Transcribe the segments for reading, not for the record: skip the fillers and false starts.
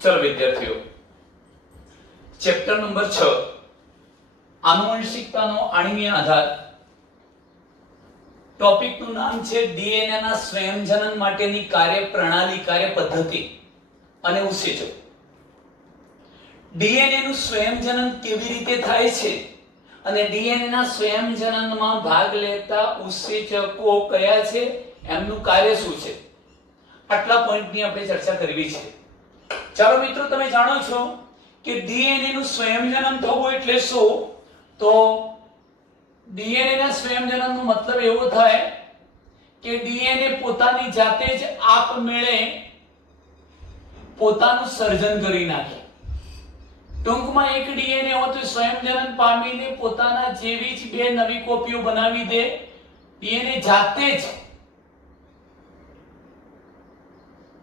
चलो विद्यार्थियों, chapter number 6 आनुवंशिकताનો આણ્વીય આધાર. Topic નું નામ છે ડીએનએ ના સ્વયંજનન માટેની કાર્યપ્રણાલી, કાર્યપદ્ધતિ અને ઉત્સેચકો. ડીએનએ નું સ્વયંજનન કેવી રીતે થાય છે અને ડીએનએ ના સ્વયંજનનમાં ભાગ લેતા ઉત્સેચકો કયા છે, એમનું કાર્ય શું છે, આટલા પોઈન્ટની આપણે ચર્ચા કરવી છે. ચાલો મિત્રો, તમે જાણો છો કે ડીએનએ નું સ્વયંજનન થવું એટલે શું? તો ડીએનએ ના સ્વયંજનનનો મતલબ એવો થાય કે ડીએનએ પોતાની જાતે જ આપમેળે પોતાનું સર્જન કરી નાખે. ટૂંકમાં એક ડીએનએ હોય તો સ્વયંજનન પામીને પોતાના જેવી જ બે નવી કોપીઓ બનાવી દે. ડીએનએ જાતે જ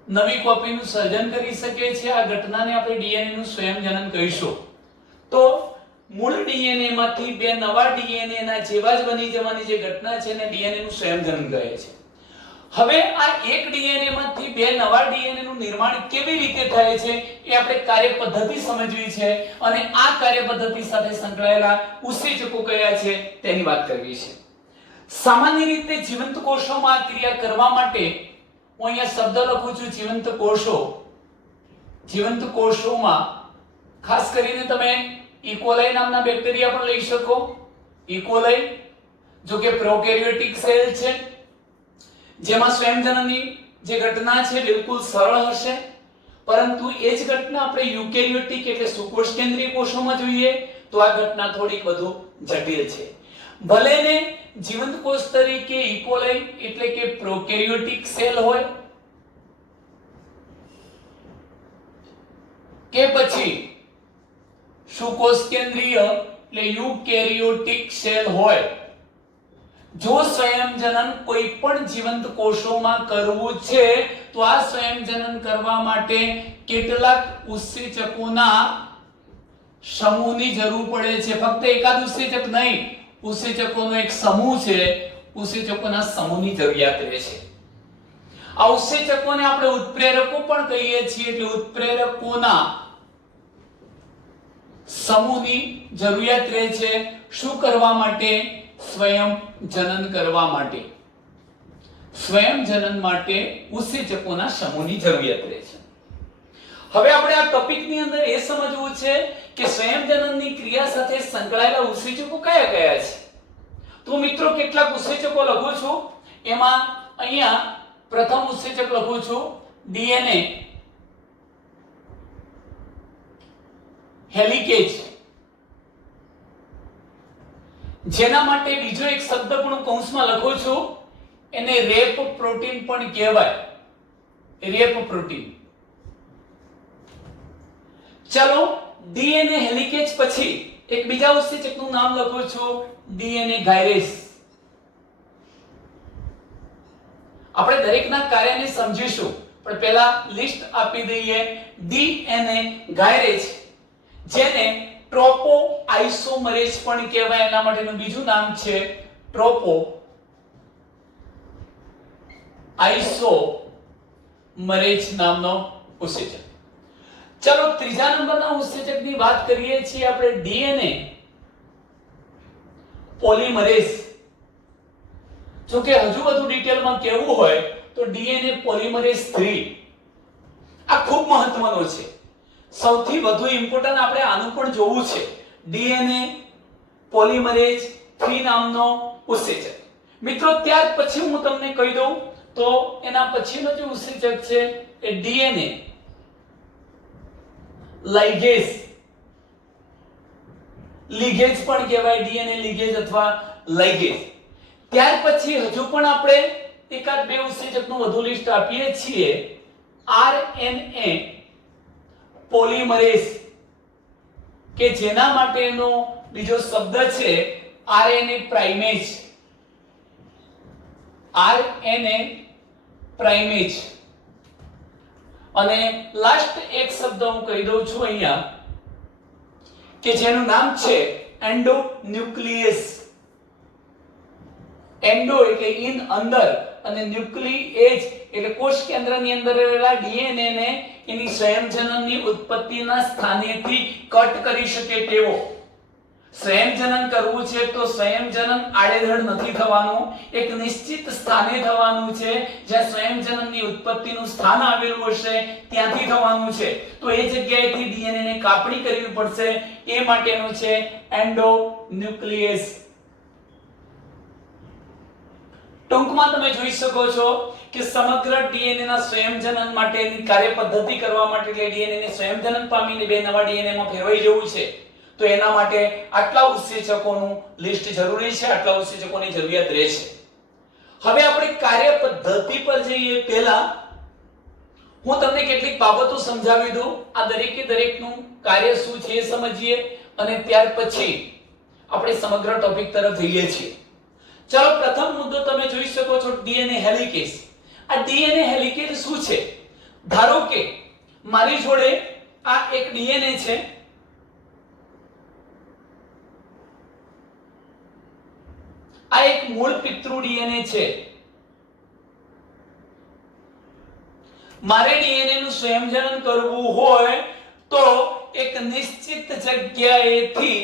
નવી કોપીનું સર્જન કરી શકે છે. આ ઘટનાને આપણે ડીએનએ નું સ્વયંજનન કહીશું. તો મૂળ ડીએનએ માંથી બે નવા ડીએનએ ના જેવા જ બની જવાની જે ઘટના છે એને ડીએનએ નું સ્વયંજનન કહે છે. હવે આ એક ડીએનએ માંથી બે નવા ડીએનએ નું નિર્માણ કેવી રીતે થાય છે એ આપણે કાર્યપદ્ધતિ સમજવી છે અને આ કાર્યપદ્ધતિ સાથે સંકળાયેલા ઉત્સેચકો કયા છે તેની વાત કરવી છે. સામાન્ય રીતે જીવંત કોષોમાં આ ક્રિયા કરવા માટે હું અહીંયા શબ્દ લખું છું જીવંત કોષો. જીવંત કોષોમાં ખાસ કરીને તમે ઇકોલાઈ નામના બેક્ટેરિયા પણ લઈ શકો. ઇકોલાઈ જો કે પ્રોકેરિયોટિક સેલ છે, જેમાં સ્વયંજનનની જે ઘટના છે બિલકુલ સરળ હશે, પરંતુ એ જ ઘટના આપણે યુકેરિયોટિક એટલે સુકોષ કેન્દ્રીય કોષોમાં જોઈએ તો આ ઘટના થોડીક વધુ જટિલ છે. ભલે ને જીવંત કોષ તરીકે ઇકોલાઈ એટલે કે પ્રોકેરિયોટિક સેલ હોય કે પછી સુકોષ કેન્દ્રીય એટલે યુકેરિયોટિક સેલ હોય, જો સ્વયંજનન કોઈ પણ જીવંત કોષોમાં કરવું છે તો આ સ્વયંજનન કરવા માટે કેટલાક ઉત્સેચકોના સમૂહની જરૂર પડે છે. ફક્ત એકાદ ઉત્સેચક નહીં, ઉત્સેચકોનો એક સમૂહ છે, ઉત્સેચકોના સમૂહની જરૂરિયાત રહે છે. આ ઉત્સેચકોને આપણે ઉત્પ્રેરકો પણ કહીએ છીએ, એટલે ઉત્પ્રેરકોના સમૂહની જરૂરિયાત રહે છે. શું કરવા માટે? સ્વયંજનન કરવા માટે. સ્વયંજનન માટે ઉત્સેચકોના સમૂહની જરૂરિયાત રહે છે. હવે આપણે આ ટોપિકની અંદર એ સમજવું છે કે સ્વયંજનનની ક્રિયા સાથે સંકળાયેલા ઉત્સેચકો કયા કયા છે. તો મિત્રો કેટલાક ઉત્સેચકો લખું છું. એમાં અહીંયા પ્રથમ ઉત્સેચક લખું છું ડીએનએ હેલિકેજ, જેના માટે બીજો એક શબ્દ પણ કૌંસમાં લખું છું, એને રેપ પ્રોટીન પણ કહેવાય. Rep protein. ચલો, ડીએનએ હેલિકેજ પછી એક બીજા ઉત્સેચકનું નામ લખું છું ડીએનએ ગાયરેસ. આપણે દરેકના કાર્યને સમજીશું, પણ પહેલા લિસ્ટ આપી દઈએ. ડીએનએ ગાયરેજ, જેને ટ્રોપો આઇસોમરેઝ પણ કહેવાય, એના માટેનું બીજું નામ છે ટ્રોપો આઇસોમરેઝ નામનો ઉત્સેચક. ચલો, ત્રીજા નંબરના ઉત્સેચકની વાત કરીએ છીએ આપણે ડીએનએ પોલિમરેઝ. જો કે હજુ વધુ ડિટેલમાં કહેવું હોય તો ડીએનએ પોલિમરેઝ 3 આ ખૂબ મહત્વનો છે. સૌથી વધુ ઇમ્પોર્ટન્ટ આપણે આનું પણ જોવું છે. ડીએનએ પોલિમરેઝ 3 નામનો ઉત્સેચક. મિત્રો, ત્યાર પછી હું તમને કહી દઉં તો એના પછીનો જે ઉત્સેચક છે એ ડીએનએ લાઇગેઝ. લિગેજ પણ કહેવાય, ડીએનએ લિગેજ અથવા લાઇગેઝ. ત્યાર પછી હજુ પણ આપણે એકાદ બે ઉત્સેચકનું વધુ લિસ્ટ આપીએ છીએ. આરએનએ પોલિમરેઝ, કે જેના માટેનો બીજો શબ્દ છે આરએનએ પ્રાઇમેજ. આરએનએ પ્રાઇમેજ. અને લાસ્ટ એક શબ્દ હું કહી દઉં છું અહીંયા કે જેનું નામ છે એન્ડોન્યુક્લિયસ. એન્ડો એટલે ઇન અંદર અને ન્યુક્લિએજ એટલે કોષ કેન્દ્રની અંદર રહેલા ડીએનએ ને એની સંયોજનનની ઉત્પત્તિના સ્થાનેથી કટ કરી શકે તેવો સંયોજન કરવું છે તો સંયોજન આડેધડ નથી થવાનું, એક નિશ્ચિત સ્થાને થવાનું છે, જ્યાં સંયોજનની ઉત્પત્તિનું સ્થાન આવેલું હશે ત્યાંથી થવાનું છે. તો એ જગ્યાએથી ડીએનએ ને કાપણી કરવી પડશે, એ માટેનું છે એન્ડોન્યુક્લિયસ. ટૂંકમાં તમે જોઈ શકો છો કે સમગ્ર ડીએનએ ના સંયોજન માટેની કાર્યપદ્ધતિ કરવા માટે એટલે ડીએનએ ને સંયોજન પામીને બે નવા ડીએનએ માં ફેરવાઈ જવું છે, તો એના માટે આટલા ઉત્સેચકોનું લિસ્ટ જરૂરી છે, આટલા ઉત્સેચકોની જરૂરિયાત રહે છે. હવે આપણે કાર્યપદ્ધતિ પર જઈએ પહેલા હું તમને કેટલીક બાબતો સમજાવી દઉં, આ દરેકે દરેકનું કાર્ય શું છે એ સમજીએ અને ત્યાર પછી આપણે સમગ્ર ટોપિક તરફ જઈએ છીએ. ચાલો, પ્રથમ મુદ્દો તમે જોઈ શકો છો ડીએનએ હેલિકેઝ. આ ડીએનએ હેલિકેઝ શું છે? ધારો કે મારી જોડે આ એક ડીએનએ છે, આ એક મૂળ પિતૃ ડીએનએ છે. મારે ડીએનએ નું સંયોજન કરવું હોય તો એક નિશ્ચિત જગ્યાએથી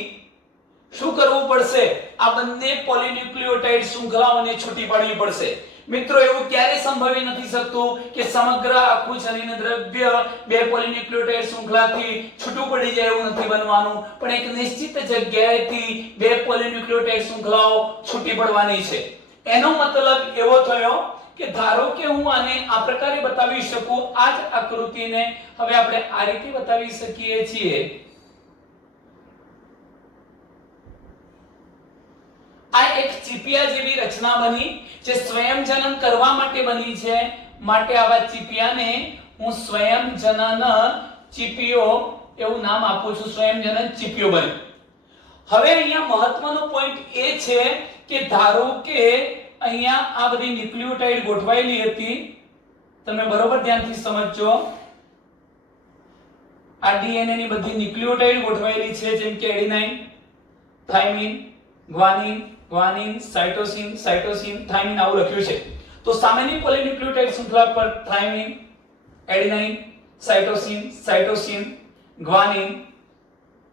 શું કરવું પડશે? આ બંને પોલીન્યુક્લિયોટાઇડ શૃંખલાઓને છૂટી પાડવી પડશે. મિત્રો, એવું ક્યારે સંભવી નથી શકતું કે સમગ્ર આખું જનીન દ્રવ્ય બે પોલીન્યુક્લિયોટાઇડ શૃંખલાથી છૂટું પડી જાય, એવું નથી બનવાનું, પણ એક નિશ્ચિત જગ્યાએથી બે પોલીન્યુક્લિયોટાઇડ શૃંખલાઓ છૂટી પડવાની છે. એનો મતલબ એવો થયો કે ધારો કે હું આને આ પ્રકારે બતાવી શકું, આ જ આકૃતિને હવે આપણે આ રીતે બતાવી શકીએ છીએ. આ એક ચીપિયા જેવી રચના બની જે સ્વયંજનન કરવા માટે બની છે, માટે આવા ચીપિયાને હું સ્વયંજનન ચીપિયો એવું નામ આપું છું. સ્વયંજનન ચીપિયો બને. હવે અહીંયા મહત્વનો પોઈન્ટ એ છે કે ધારો કે અહીંયા આ બધી ન્યુક્લિયોટાઇડ ગોઠવાયેલી હતી, તમે બરોબર ધ્યાનથી સમજજો. આ ડીએનએ ની બધી ન્યુક્લિયોટાઇડ ગોઠવાયેલી છે, જેમ કે adenine, thymine, guanine, guanine, cytosine, cytosine, thymine આવું લખ્યું છે. તો સામાન્ય પોલીન્યુક્લિયોટાઇડ શૃંખલા પર thymine, adenine, cytosine, cytosine, guanine,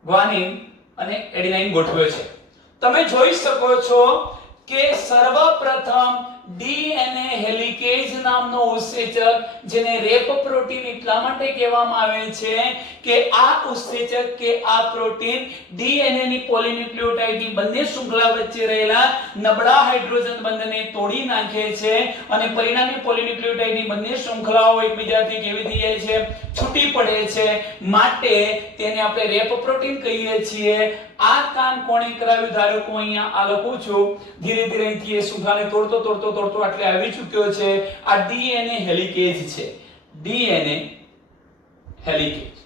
guanine અને એડિનાઇન ગોઠવ્યો છે. તમે જોઈ શકો છો કે સર્વપ્રથમ ડીએનએ હેલિકેઝ નામનો ઉત્સેચક, જેને રેપ પ્રોટીન એટલા માટે કહેવામાં આવે છે કે આ ઉત્સેચક કે આ પ્રોટીન ડીએનએ ની પોલીન્યુક્લિયોટાઇડની બંને શૃંખલા વચ્ચે રહેલા નબળા હાઇડ્રોજન બંધને તોડી નાખે છે અને પરિણામે પોલીન્યુક્લિયોટાઇડની બંને શૃંખલાઓ એકબીજાથી કેવી થઈ જાય છે? છૂટી પડે છે. માટે તેને આપણે રેપ પ્રોટીન કહીએ છીએ. આ કામ કોણે કરાવ્યું? ધારો કે અહીંયા આ લખું છું, ધીરે ધીરે અહીંથી એ શૃંખલાને તોડતો તોડતો તોડતો આટલે આવી ચૂક્યો છે. આ ડીએનએ હેલિકેઝ છે. ડીએનએ હેલિકેઝ.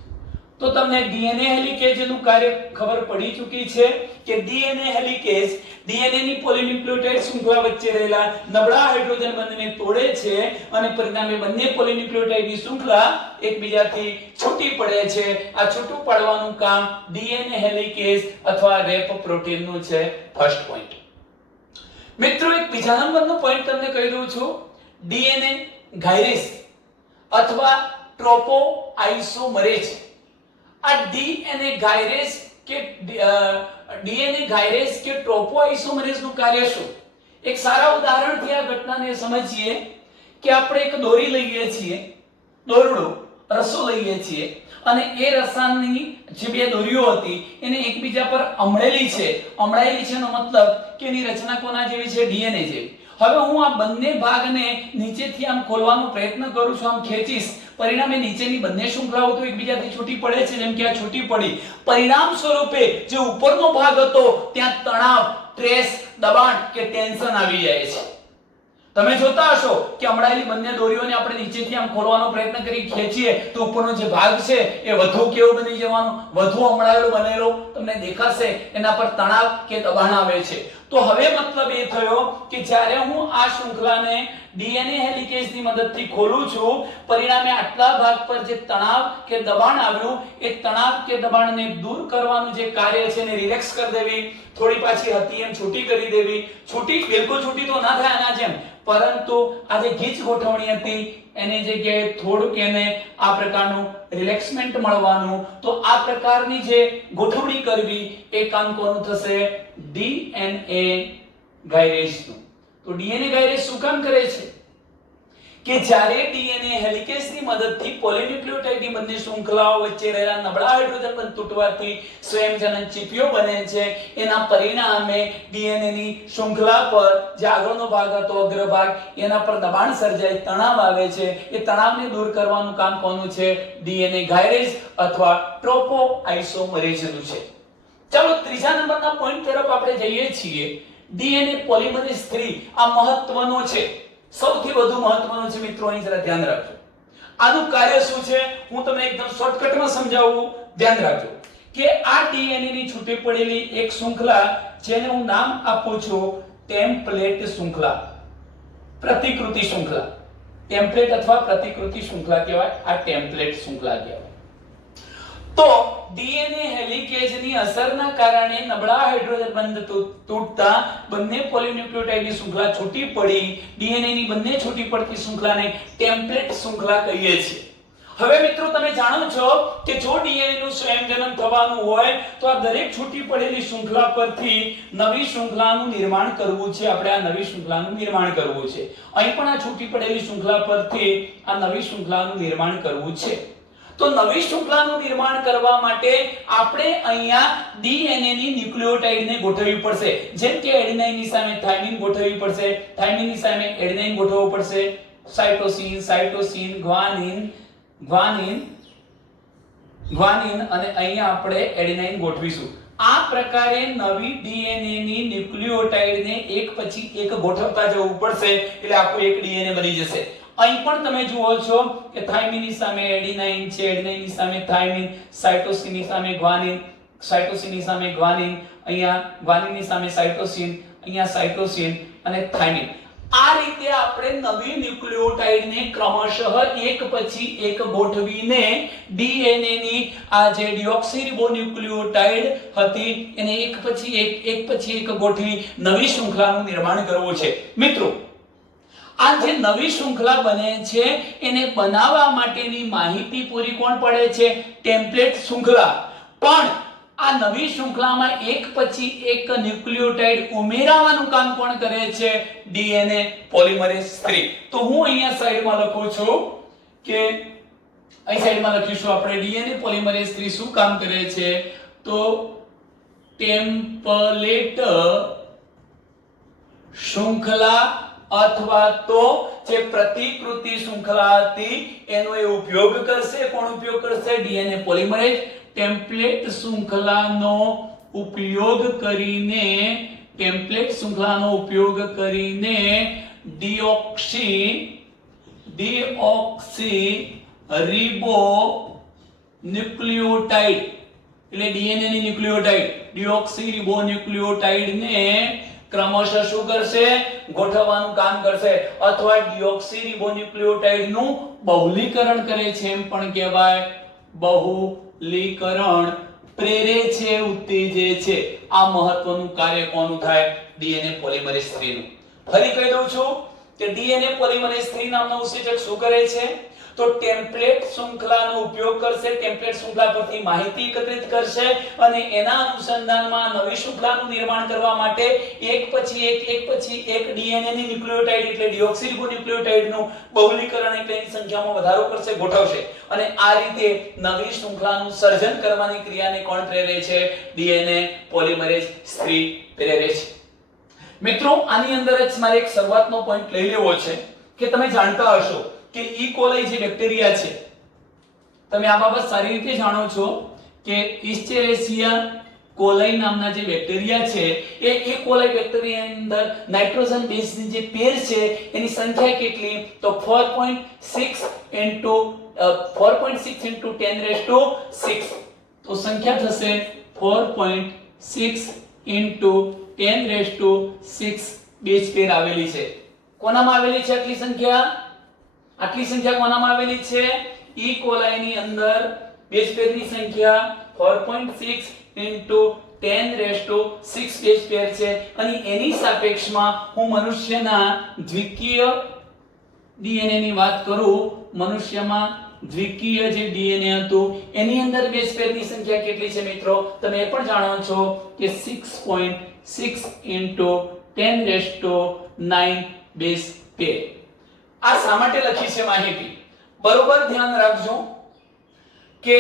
તો તમને ડીએનએ હેલિકેઝ નું કાર્ય ખબર પડી ચૂકી છે કે ડીએનએ હેલિકેઝ ડીએનએ ની પોલીન્યુક્લિયોટાઇડ શૃંખલા વચ્ચે રહેલા નબળા હાઇડ્રોજન બંધને તોડે છે અને પરિણામે બંને પોલીન્યુક્લિયોટાઇડની શૃંખલા એકબીજાથી છૂટી પડે છે. આ છૂટું પાડવાનું કામ ડીએનએ હેલિકેઝ અથવા રેપ પ્રોટીનનું છે. First point. મિત્રો, એક બીજા નંબરનો પોઈન્ટ તમને કહી દઉં છું. ડીએનએ ગાયરેસ અથવા ટ્રોપોઆઇસોમરેઝ. આ ડીએનએ ગાયરેસ કે ટ્રોપોઆઇસોમરેઝ નું કાર્ય શું? એક સારા ઉદાહરણથી આ ઘટનાને સમજીએ કે આપણે એક દોરી લઈએ છીએ, દોરડો રસો લઈએ છીએ અને એ રસાની જે બે દોરીઓ હતી એને એકબીજા પર અમળેલી છે. અમળાયેલી છે એનો મતલબ કે એની રચના કોના જેવી છે? ડીએનએ જેવી. હવે હું આ બંને ભાગને નીચેથી આમ ખોલવાનો પ્રયત્ન કરું છું, આમ ખેંચીશ, પરિણામે નીચેની બંને શૃંખલાઓ તો એકબીજાથી છૂટી પડે છે, જેમ કે આ છૂટી પડી. પરિણામ સ્વરૂપે જે ઉપરનો ભાગ હતો ત્યાં તણાવ, સ્ટ્રેસ, દબાણ કે ટેન્શન આવી જાય છે. તમે જોતા હશો કે અમળાયેલી બંને દોરીઓને આપણે નીચેથી આમ ખોલવાનો પ્રયત્ન કરી ખેંચીએ તો ઉપરનો જે ભાગ છે એ વધુ કેવો બની જવાનો? વધુ અમળાયેલો બનેલો તમને દેખાશે. એના પર તણાવ કે દબાણ આવે છે. તો હવે મતલબ એ થયો કે જ્યારે હું આ શૃંખલાને ડીએનએ હેલિકેઝની મદદથી ખોલું છું, પરિણામે આટલા ભાગ પર જે તણાવ કે દબાણ આવ્યું, એ તણાવ કે દબાણને દૂર કરવાનું જે કાર્ય છે એને રિલેક્સ કરી દેવી, થોડી પાછી હતી એમ છૂટી કરી દેવી. છૂટી બિલકુલ છૂટી તો ના થાય આના જેમ, પરંતુ આ જે ગીચ ગોઠવણી હતી એની જગ્યાએ થોડુંક એને આ પ્રકારનું રિલેક્સમેન્ટ મળવાનું, તો આ પ્રકારની જે ગોઠવણી કરવી એ કામ કોનું થશે? ડીએનએ ગાયરેશનું. તો ડીએનએ ગાયરેશ શું કામ કરે છે કે જ્યારે ડીએનએ હેલિકેસની મદદથી પોલીન્યુક્લિયોટાઇડની બંને શૃંખલાઓ વચ્ચે રહેલા નબળા હાઇડ્રોજન બંધ તૂટવાથી સ્વયંજનન ચીપીઓ બને છે, એના પરિણામે ડીએનએ ની શૃંખલા પર જે આગળનો ભાગ હતો અગ્રભાગ એના પર દબાણ સર્જાય, તણાવ આવે છે. એ તણાવને દૂર કરવાનું કામ કોનું છે? ડીએનએ ગાયરેશ અથવા ટ્રોપોઆઇસોમરેઝનું છે. ચાલો ત્રીજા નંબરના પોઈન્ટ તરફ આપણે જઈએ છીએ. ડીએનએ પોલિમરેઝ 3 આ મહત્વનો છે, સૌથી વધુ મહત્વનો છે મિત્રો. અહીં જરા ધ્યાન રાખજો. આનું કાર્ય શું છે હું તમને એકદમ શોર્ટકટમાં સમજાવું, ધ્યાન રાખજો કે આ ડીએનએ ની છૂટી પડેલી એક શૃંખલા જેને હું નામ આપું છું ટેમ્પલેટ શૃંખલા, પ્રતિકૃતિ શૃંખલા. ટેમ્પલેટ અથવા પ્રતિકૃતિ શૃંખલા કહેવાય, આ ટેમ્પલેટ શૃંખલા કહેવાય. તો ડીએનએ હેલિકેજની અસરના કારણે નબળા હાઇડ્રોજન બંધ તૂટતા બંને પોલીન્યુક્લિયોટાઇડની શૃંખલા છૂટી પડી. ડીએનએ ની બંને છૂટી પડતી શૃંખલાને ટેમ્પલેટ શૃંખલા કહીએ છીએ. હવે મિત્રો તમે જાણો છો કે જો ડીએનએ નું સ્વયંજનન થવાનું હોય તો આ દરેક છૂટી પડેલી શૃંખલા પરથી નવી શૃંખલાનું નિર્માણ કરવું છે. આપણે આ નવી શૃંખલાનું નિર્માણ કરવું છે. અહીં પણ આ છૂટી પડેલી શૃંખલા પરથી આ નવી શૃંખલાનું નિર્માણ કરવું છે. તો નવી શૃંખલાનું નિર્માણ કરવા માટે આપણે અહીંયા ડીએનએ ની ન્યુક્લિયોટાઇડને ગોઠવવી પડશે. જેમ કે એડેનાઇન ની સામે થાઇમિન ગોઠવવી પડશે, થાઇમિન ની સામે એડેનાઇન ગોઠવવું પડશે, cytosine, cytosine, guanine, guanine, guanine અને અહીંયા આપણે એડેનાઇન ગોઠવીશું. આ પ્રકારે નવી ડીએનએ ની ન્યુક્લિયોટાઇડને એક પછી એક ગોઠવતા જવું પડશે એટલે આખું એક ડીએનએ બની જશે. અહીં પણ તમે જુઓ છો કે થાઇમિન ની સામે એડેનાઇન છે, એડેનાઇન ની સામે થાઇમિન, સાઇટોસિન ની સામે ગ્વાનિન, સાઇટોસિન ની સામે ગ્વાનિન, અહીંયા ગ્વાનિન ની સામે સાઇટોસિન, અહીંયા સાઇટોસિન અને થાઇમિન. આ રીતે આપણે નવી ન્યુક્લિયોટાઇડને ક્રમશઃ એક પછી એક ગોઠવીને ડીએનએ ની આ જે ડીઓક્સીરિબોન્યુક્લિયોટાઇડ હતી એને એક પછી એક ગોઠવી નવી શૃંખલાનું નિર્માણ કરવું છે. મિત્રો આ જે નવી શૃંખલા બને છે એને બનાવવા માટેની માહિતી પૂરી કોણ પડે છે? ટેમ્પલેટ શૃંખલા. પણ આ નવી શૃંખલામાં એક પછી એક ન્યુક્લિયોટાઇડ ઉમેરવાનું કામ કોણ કરે છે? DNA polymerase 3. તો હું અહીંયા સાઈડમાં લખું છું કે અહીં સાઈડમાં લખીશું આપણે ડીએનએ પોલિમરેઝ 3 શું કામ કરે છે? તો ટેમ્પલેટ શૃંખલા અથવા તો જે પ્રતિકૃતિ શૃંખલા હતી એનો એ ઉપયોગ કરશે. કોણ ઉપયોગ કરશે? DNA polymerase. ટેમ્પલેટ શૃંખલાનો ઉપયોગ કરીને ડીઓક્સીરિબો ન્યુક્લિયોટાઇડ એટલે ડીએનએ ની ન્યુક્લિયોટાઇડ ડીઓક્સીરિબો ન્યુક્લિયોટાઇડ ને ક્રમશઃ શું કરશે? ગોઠવવાનું કામ કરશે અથવા ડીઓક્સીરિબોન્યુક્લિયોટાઇડ નું બહુલીકરણ કરે છે એમ પણ કહેવાય. બહુલીકરણ પ્રેરે છે, ઉત્તેજે છે. આ મહત્વનું કાર્ય કોનું થાય? ડીએનએ પોલિમરેઝ 3 નું. ફરી કહી દઉં છું કે ડીએનએ પોલિમરેઝ 3 નામનો ઉત્સેચક શું કરે છે? તો ટેમ્પલેટ શૃંખલાનો ઉપયોગ કરશે, ટેમ્પલેટ શૃંખલા પરથી માહિતી એકત્રિત કરશે અને એના અનુસંધાનમાં નવી શૃંખલાનું નિર્માણ કરવા માટે એક પછી એક ડીએનએ ની ન્યુક્લિયોટાઇડ એટલે ડીઓક્સીરિબોન્યુક્લિયોટાઇડ નું બહુલીકરણ એટલે એની સંખ્યામાં વધારો કરશે, ગોઠવશે અને આ રીતે નવી શૃંખલાનું સર્જન કરવાની ક્રિયાને કોણ પ્રેરે છે? ડીએનએ પોલિમરેઝ 3 પ્રેરે છે. મિત્રો આની અંદર જ મારે એક શરૂઆતનો પોઈન્ટ લઈ લેવો છે કે તમે જાણતા હશો કે ઈ કોલાઈ જે બેક્ટેરિયા છે, તમે આ બાબત સારી રીતે જાણો છો કે ઇસ્ચેરેસિયા કોલાઈ નામના જે બેક્ટેરિયા છે એ ઈ કોલાઈ બેક્ટેરિયાની અંદર નાઇટ્રોજન બેઝની જે પેર છે એની સંખ્યા કેટલી? તો 4.6 into 10⁶. તો સંખ્યા થશે 4.6 into 10⁶ બેઝ પેર આવેલી છે. કોનામાં આવેલી છે આટલી સંખ્યા? આટલી સંખ્યા કોનામાં આવેલી છે? ઈ કોલાઈ ની અંદર બેઝ પેરની સંખ્યા 4.6 into 10⁶ બેઝ પેર છે અને એની સાપેક્ષમાં હું મનુષ્યના દ્વિકીય ડીએનએ ની વાત કરું, મનુષ્યમાં દ્વિકીય જે ડીએનએ હતું એની અંદર બેઝ પેરની સંખ્યા કેટલી છે મિત્રો? તમે એ પણ જાણો છો કે 6.6 × 10⁹ બેઝ પેર. આ શા માટે લખી છે માહિતી? બરોબર ધ્યાન રાખજો કે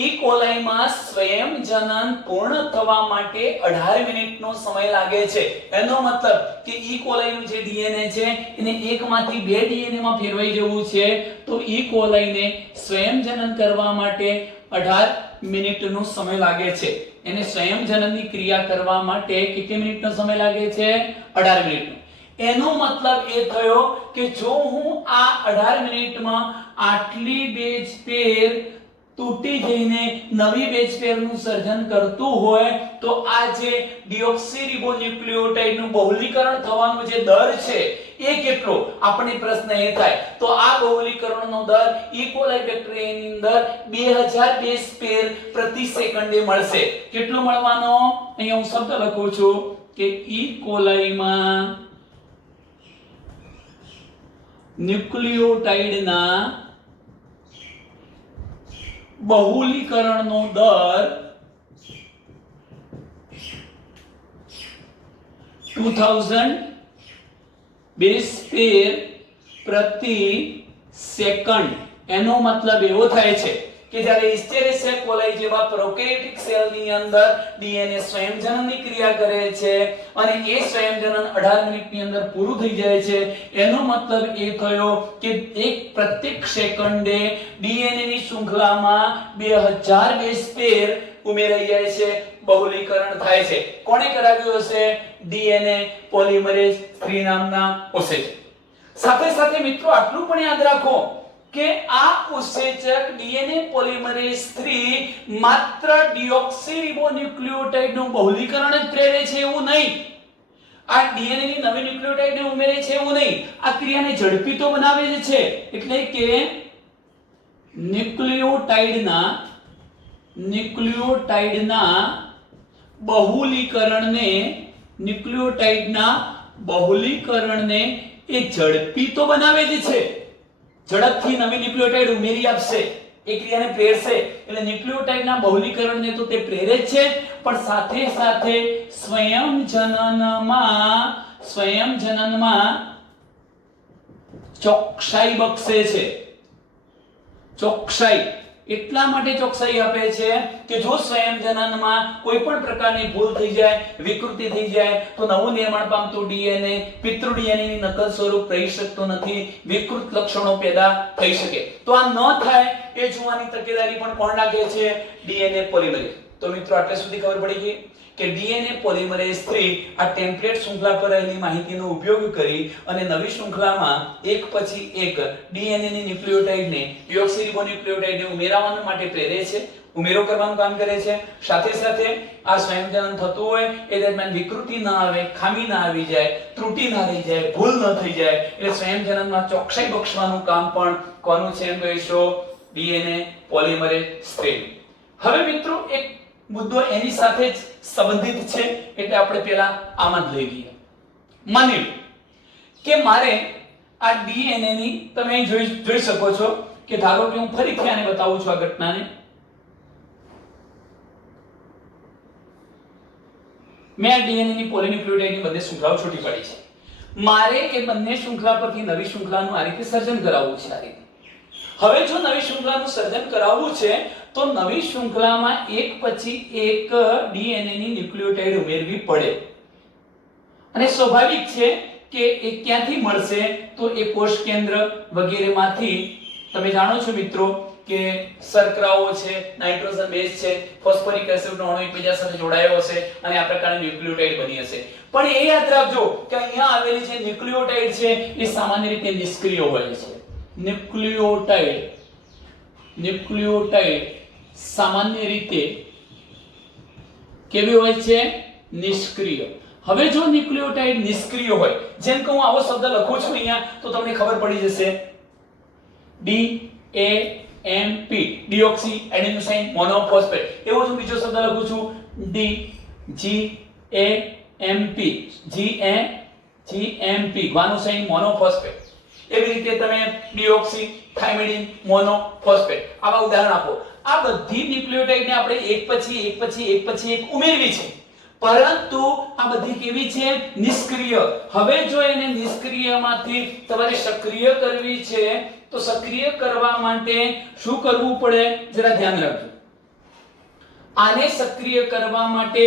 ઈ કોલાઈમાં સ્વયં જનન પૂર્ણ થવા માટે 18 મિનિટનો સમય લાગે છે. એનો મતલબ કે ઈ કોલાઈનું જે ડીએનએ છે એને એકમાંથી બે ડીએનએ માં ફેરવાઈ જવું છે, તો ઈ કોલાઈને સ્વયં જનન કરવા માટે 18 મિનિટનો સમય લાગે છે. એને સ્વયં જનનની ક્રિયા કરવા માટે કેટલી મિનિટનો સમય લાગે છે? 18 મિનિટનો. એનો મતલબ એ થયો કે જો હું આ 18 મિનિટમાં આટલી બેઝ પેર તૂટી જઈને નવી બેઝ પેરનું સર્જન કરતું હોય તો આ જે ડીઓક્સીરિબોન્યુક્લિયોટાઇડનું બહુલીકરણ થવાનો જે દર છે એ કેટલો? આપણે પ્રશ્ન એ થાય તો આ બહુલીકરણનો દર ઈ કોલાઈ બેક્ટેરિયાની અંદર 2000 બેઝ પેર પ્રતિ સેકન્ડે મળશે. કેટલો મળવાનો? અહીંયા હું શબ્દ લખું છું કે ઈ કોલાઈમાં ન્યુક્લિયોટાઇડના બહુલીકરણનો દર 2000 બેઝ પેર પ્રતિ સેકન્ડ. એનો મતલબ એવો થાય છે કે જ્યારે ઇસ્ચેરિશિયા કોલાઈ જેવા પ્રોકેરિયોટિક સેલની અંદર ડીએનએ સ્વયંજનનની ક્રિયા કરે છે અને એ સ્વયંજનન 18 મિનિટની અંદર પૂરું થઈ જાય છે. એનો મતલબ એ થયો કે પ્રત્યેક સેકન્ડે ડીએનએ ની શૃંખલામાં 2000 બેઝ પેર ઉમેરાઈ જાય છે, બહુલીકરણ થાય છે. કોણે કરાવ્યું હશે? ડીએનએ પોલિમરેઝ 3 નામના ઉત્સેચક. સાથે સાથે મિત્રો આટલું પણ યાદ રાખો કે આ ઉત્સેચક ડીએનએ પોલિમરેઝ 3 માત્ર ડીઓક્સીરિબોન્યુક્લિયોટાઇડનું બહુલીકરણ જ પ્રેરે છે એવું નહીં, આ ડીએનએ ની નવી ન્યુક્લિયોટાઇડને ઉમેરે છે એવું નહીં, આ ક્રિયાને ઝડપી તો બનાવે જ છે. એટલે કે ન્યુક્લિયોટાઇડના બહુલીકરણને એ ઝડપી તો બનાવે જ છે. ઝડપથી નવી ન્યુક્લિયોટાઇડ ઉમેરી આપશે, એ ક્રિયાને પ્રેરશે. એટલે ન્યુક્લિયોટાઇડના બહુલીકરણને તો તે પ્રેરે જ છે, પણ સાથે સાથે સ્વયંજનનમાં ચોકસાઈ બક્ષે છે. ચોકસાઈ એટલા માટે ચોકસાઈ આપે છે કે જો સ્વયંજનનમાં કોઈ પણ પ્રકારની ભૂલ થઈ જાય, વિકૃતિ થઈ જાય તો નવું નિર્માણ પામતું ડીએનએ પિતૃ ડીએનએ ની નકલ સ્વરૂપ રહી શકતો નથી, વિકૃત લક્ષણો પેદા થઈ શકે. તો આ ન થાય એ જોવાની તકેદારી પણ કોણ રાખે છે? DNA polymerase. તો મિત્રો આટલે સુધી ખબર પડી ગઈ કે ડીએનએ પોલિમરેઝ 3 આ ટેમ્પલેટ શૃંખલા પર રહેલી માહિતીનો ઉપયોગ કરી અને નવી શૃંખલામાં એક પછી એક ડીએનએ ની ન્યુક્લિયોટાઇડને ડીઓક્સીરિબોન્યુક્લિયોટાઇડને ઉમેરવા માટે પ્રેરે છે, ઉમેરો કરવાનું કામ કરે છે. સાથે સાથે આ સ્વયંજનન થતું હોય એ દરમિયાન વિકૃતિ ન આવે, ખામી ના આવી જાય, ત્રુટિ ના રહી જાય, ભૂલ ન થઈ જાય, એટલે સ્વયંજનનમાં ચોકસાઈ બક્ષવાનું કામ પણ કોનું છે? એમ કહીશું ડીએનએ પોલિમરેઝ 3. હવે મિત્રો એક મુદ્દો એની સાથે જ સંબંધિત છે એટલે આપણે પહેલા આમાં જ લઈ લઈએ. માની લો કે મારે આ ડીએનએ ની તમે જોઈ શકો છો કે ધારો કે હું ફરીથી આને બતાવું છું આ ઘટનાને. મેં આ ડીએનએ ની પોલિન્યુક્લિયોટાઇડની બંને શૃંખલાઓ છૂટી પડી છે. મારે એ બંને શૃંખલા પરથી નવી શૃંખલાનું આ રીતે સર્જન કરાવવું છે. આ રીતે હવે જો નવી શૃંખલાનું સર્જન કરાવવું છે તો નવી શૃંખલામાં એક પછી એક ડીએનએ ની ન્યુક્લિયોટાઇડ ઉમેરવી પડે અને સ્વાભાવિક છે કે એ ક્યાંથી મળશે? તો એ કોષ કેન્દ્ર વગેરેમાંથી. તમે જાણો છો મિત્રો કે શર્કરાઓ છે, નાઇટ્રોજન બેઝ છે, ફોસ્ફોરિક એસિડનો અણુ એકબીજા સાથે જોડાયો હશે અને આ પ્રકારની ન્યુક્લિયોટાઇડ બની હશે. પણ એ યાદ રાખજો કે અહીંયા આવેલી જે ન્યુક્લિયોટાઇડ છે એ સામાન્ય રીતે નિષ્ક્રિય હોય છે. ન્યુક્લિયોટાઇડ સામાન્ય રીતે કેવી હોય છે? નિષ્ક્રિય. હવે જો ન્યુક્લિયોટાઇડ નિષ્ક્રિય હોય, જેમ કે હું આવો શબ્દ લખું છું અહીંયા તો તમને ખબર પડી જશે DAMP ડીઓક્સી એડિનોસાઇન મોનોફોસ્ફેટ. એવો જ બીજો શબ્દ લખું છું GAMP ગુઆનોસાઇન મોનોફોસ્ફેટ. એવી રીતે તમે ડિઓક્સી થાઇમિડિન મોનોફોસ્ફેટ આવા ઉદાહરણ આપો. આ બધી ન્યુક્લિયોટાઇડને આપણે એક પછી એક ઉમેરવી છે, પરંતુ આ બધી કેવી છે? નિષ્ક્રિય. હવે જો એને નિષ્ક્રિયમાંથી તમારે સક્રિય કરવી છે તો સક્રિય કરવા માટે શું કરવું પડે? જરા ધ્યાન રાખજો. આને સક્રિય કરવા માટે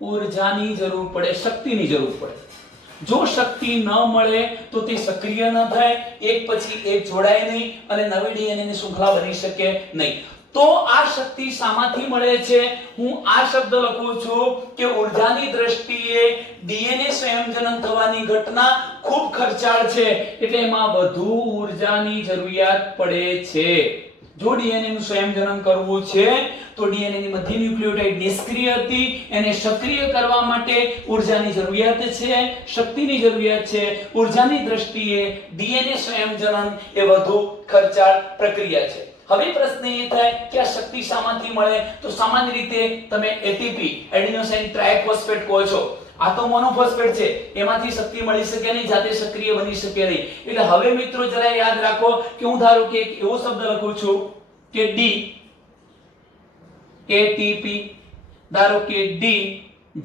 ઊર્જાની જરૂર પડે, શક્તિની જરૂર પડે. જો શક્તિ ન મળે તો તે સક્રિય ન થાય, એક પછી એક જોડાય નહીં અને નવી ડીએનએ ની શૃંખલા બની શકે નહીં. તો આ શક્તિ શામાંથી મળે છે? હું આ શબ્દ લખું છું કે ઊર્જાની દ્રષ્ટિએ ડીએનએ સંયોજન થવાની ઘટના ખૂબ ખર્ચાળ છે, એટલે એમાં વધુ ઊર્જાની જરૂરિયાત પડે છે. જો ડીએનએ નું સંયોજન કરવું છે તો ડીએનએ ની બધી ન્યુક્લિયોટાઇડ નિષ્ક્રિય હતી, એને સક્રિય કરવા માટે ઊર્જાની જરૂરિયાત છે, શક્તિની જરૂરિયાત છે. ઊર્જાની દ્રષ્ટિએ ડીએનએ સંયોજન એ વધુ ખર્ચાળ પ્રક્રિયા છે. હવે પ્રશ્ન એ થાય કે આ શક્તિ શામાંથી મળે? તો સામાન્ય રીતે તમે એટીપી એડિનોસાઇન ટ્રાઇફોસ્ફેટ કહો છો, આ તો મોનોફોસ્ફેટ છે, એમાંથી શક્તિ મળી શકે નહીં, જાતે સક્રિય બની શકે નહીં. એટલે હવે મિત્રો જરા યાદ રાખો કે હું ધારો કે એક એવો શબ્દ લખું છું કે ડી એટીપી, ધારો કે ડી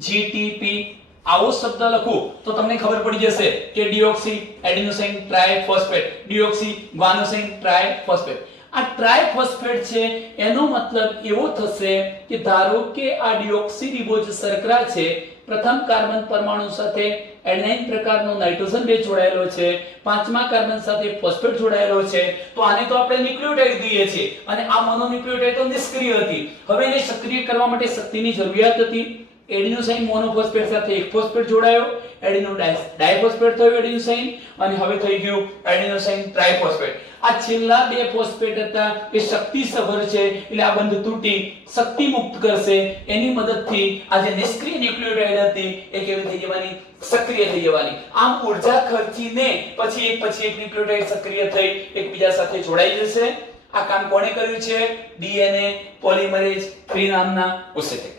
જીટીપી, આવો શબ્દ લખું તો તમને ખબર પડી જશે કે deoxy adenosine triphosphate, deoxy guanosine triphosphate. આ ટ્રાઇફોસ્ફેટ છે એનો મતલબ એવો થશે કે ધારો કે આ ડિઓક્સીરિબોઝ શર્કરા છે, પ્રથમ કાર્બન પરમાણુ સાથે એડેનાઇન પ્રકારનો નાઇટ્રોજન બેઝ જોડાયેલો છે, પાંચમા કાર્બન સાથે ફોસ્ફેટ જોડાયેલો છે, તો આને તો આપણે ન્યુક્લિયોટાઇડ કહીએ છીએ અને આ મોનોન્યુક્લિયોટાઇડ તો નિષ્ક્રિય હતી. હવે એને સક્રિય કરવા માટે શક્તિની જરૂરિયાત હતી. એડિનોસાઇન મોનોફોસ્ફેટ સાથે એક ફોસ્ફેટ જોડાયો, એડિનો ડાયફોસ્ફેટ થયો એડિનોસાઇન, અને હવે થઈ ગયું એડિનોસાઇન ટ્રાઇફોસ્ફેટ. આ છેલ્લા બે ફોસ્ફેટ હતા એ શક્તિસભર છે, એટલે આ બંધ તૂટી શક્તિ મુક્ત કરશે. એની મદદથી આ જે નિષ્ક્રિય ન્યુક્લિયોટાઇડ હતી એ કેવી થઈ જવાની? સક્રિય થઈ જવાની. આમ ઊર્જા ખર્ચીને પછી એક ન્યુક્લિયોટાઇડ સક્રિય થઈ એકબીજા સાથે જોડાઈ જશે. આ કામ કોણે કર્યું છે? ડીએનએ પોલિમરેઝ 3 નામના ઉત્સેચક.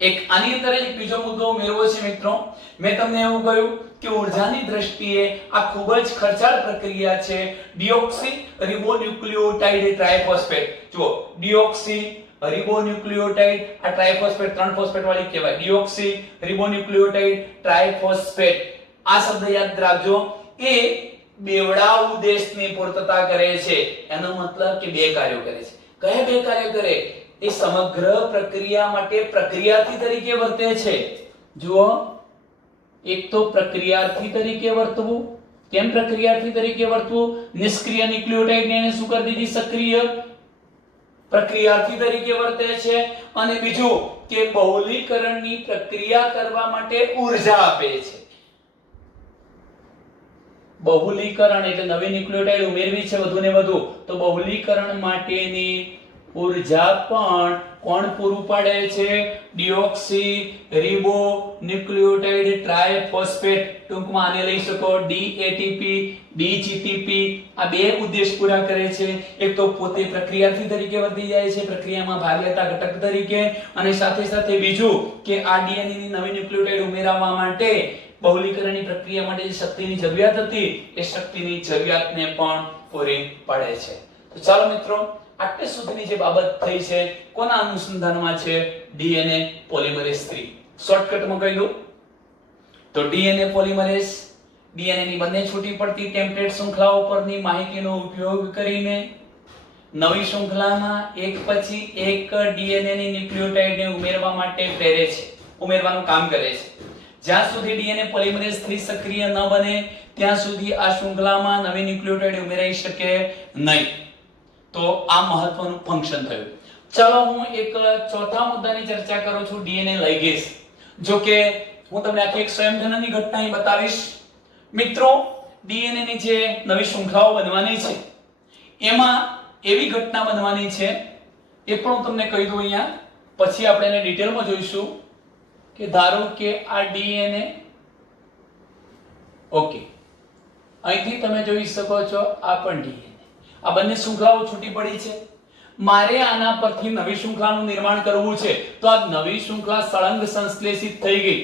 એક આની અંદર એક બીજો મુદ્દો ઉમેરવો છે મિત્રો. મેં તમને એવું કહ્યું કે ઊર્જાની દ્રષ્ટિએ આ ખૂબ જ ખર્ચાળ પ્રક્રિયા છે. ડિઓક્સી રિબોન્યુક્લિયોટાઇડ ટ્રાઇફોસ્ફેટ, જુઓ ડિઓક્સી રિબોન્યુક્લિયોટાઇડ, આ ટ્રાઇફોસ્ફેટ 3 ફોસ્ફેટ વાળી કહેવાય, ડિઓક્સી રિબોન્યુક્લિયોટાઇડ ટ્રાઇફોસ્ફેટ. આ શબ્દ યાદ રાખજો. એ બેવડા ઉદ્દેશની પૂર્તતા કરે છે. એનો મતલબ કે બે કાર્યો કરે છે. કયા બે કાર્ય કરે? એ સમગ્ર પ્રક્રિયા માટે પ્રક્રિયાર્થી તરીકે વર્તે છે. જુઓ, એક તો પ્રક્રિયાર્થી તરીકે વર્તવું. કેમ પ્રક્રિયાર્થી તરીકે વર્તવું? નિષ્ક્રિય ન્યુક્લિયોટાઇડને એને શું કરી દીધી? સક્રિય. પ્રક્રિયાર્થી તરીકે વર્તે છે. અને બીજું કે બહુલીકરણની પ્રક્રિયા કરવા માટે ઊર્જા આપે છે. બહુલીકરણ એટલે નવી ન્યુક્લિયોટાઇડ ઉમેરવી છે વધુ ને વધુ, તો બહુલીકરણ માટેની ઊર્જા પણ કોણ પૂરું પાડે છે? ડિઓક્સી રિબોન્યુક્લિયોટાઇડ ટ્રાઇફોસ્ફેટ, ટૂંકમાં આને લઈ શકો ડીએટીપી, ડીજીટીપી. આ બે ઉદ્દેશ પૂરા કરે છે. એક તો પોતે પ્રક્રિયાર્થી તરીકે વર્તી જાય છે, પ્રક્રિયામાં ભાગ લેતા ઘટક તરીકે, અને સાથે સાથે બીજું કે આ ડીએનએ ની નવી ન્યુક્લિયોટાઇડ ઉમેરવા માટે બહુલીકરણની પ્રક્રિયા માટે જે શક્તિની જરૂરિયાત હતી એ શક્તિની જરૂરિયાતને પણ પૂરી પાડે છે. તો ચાલો મિત્રો, આટલે સુધીની જે બાબત થઈ છે કોના અનુસંધાનમાં છે? DNA polymerase 3. શોર્ટકટમાં કહી દઉં તો ડીએનએ પોલિમરેઝ ડીએનએ ની બંને છૂટી પડતી ટેમ્પલેટ શૃંખલાઓ પરની માહિતીનો ઉપયોગ કરીને નવી શૃંખલામાં એક પછી એક ડીએનએ ની ન્યુક્લિયોટાઇડને ઉમેરવા માટે પ્રેરે છે, ઉમેરવાનું કામ કરે છે. જ્યાં સુધી ડીએનએ પોલિમરેઝ 3 સક્રિય ન બને ત્યાં સુધી આ શૃંખલામાં નવી ન્યુક્લિયોટાઇડ ઉમેરાઈ શકે નહીં. તો આ મહત્વનું ફંક્શન થયું. ચાલો હું એક ચોથા મુદ્દાની ચર્ચા કરું છું, ડીએનએ લાઇગેઝ. જો કે હું તમને આખી એક સંયોજનની ઘટના અહીં બતાવીશ. મિત્રો, ડીએનએ ની જે નવી શૃંખલાઓ બનવાની છે એમાં એવી ઘટના બનવાની છે, એ પણ હું તમને કહી દઉં અહીંયા, પછી આપણે એને ડિટેલમાં જોઈશું. કે ધારો કે આ ડીએનએ, ઓકે, અહીંથી તમે જોઈ શકો છો આ પણ ડીએનએ. આ બંને શૃંખલાઓ છૂટી પડી છે. મારે આના પરથી નવી શૃંખલાનું નિર્માણ કરવું છે, તો આ નવી શૃંખલા સળંગ સંશ્લેષિત થઈ ગઈ.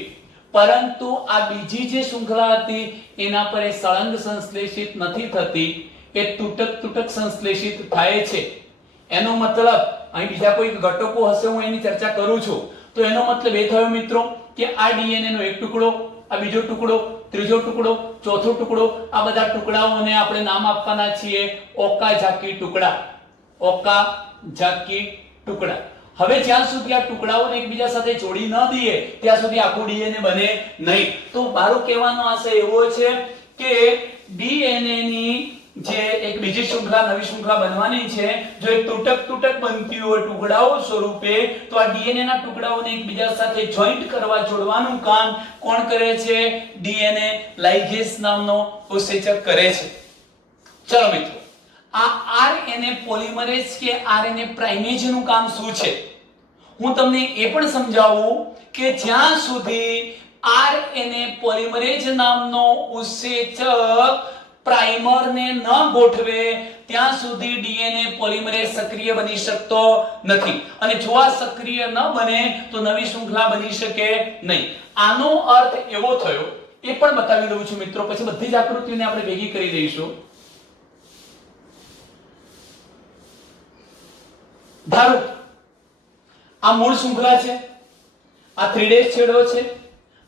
પરંતુ આ બીજી જે શૃંખલા હતી એના પર એ સળંગ સંશ્લેષિત નથી થતી, એ તૂટક સંશ્લેષિત થાય છે. એનો મતલબ અહીં બીજા કોઈ ઘટકો હશે, હું એની ચર્ચા કરું છું, તો એનો મતલબ એ થયો મિત્રો કે આ ડીએનએ નો એક ટુકડો, આ બીજો ટુકડો, ત્રીજો ટુકડો, ચોથો ટુકડો, આ બધા ટુકડાઓને આપણે નામ આપવાના છીએ ઓકાઝાકી ટુકડા. ઓકાઝાકી ટુકડા. હવે જ્યાં સુધી આ ટુકડાઓને એકબીજા સાથે જોડી ન દઈએ ત્યાં સુધી આખું ડીએનએ બને નહીં. તો મારો કહેવાનો આશય એવો છે કે ડીએનએ ની જે એક બીજી શૃંખલા, નવી શૃંખલા બનવાની છે, જો એ તૂટક બનતી હોય ટુકડાઓ સ્વરૂપે, તો આ ડીએનએ ના ટુકડાઓને એકબીજા સાથે જોઈન્ટ કરવા, જોડવાનું કામ કોણ કરે છે? ડીએનએ લાઇગેસ નામનો ઉત્સેચક કરે છે. ચલો મિત્રો, આ આરએનએ પોલિમરેઝ કે આરએનએ પ્રાઇમેજ નું કામ શું છે હું તમને એ પણ સમજાવું કે જ્યાં સુધી આરએનએ પોલિમરેઝ નામનો ઉત્સેચક પ્રાઇમરને ન ગોઠવે ત્યાં સુધી ડીએનએ પોલિમરેઝ સક્રિય બની શકતો નથી. અને જો આ સક્રિય ન બને તો નવી શૃંખલા બની શકે નહીં. આનો અર્થ એવો થયો, એ પણ બતાવી દઉં છું મિત્રો, પછી બધી જ આકૃતિઓને આપણે ભેગી કરી દઈશું. ધારો આ મૂળ શૃંખલા છે, આ 3' છેડો છે,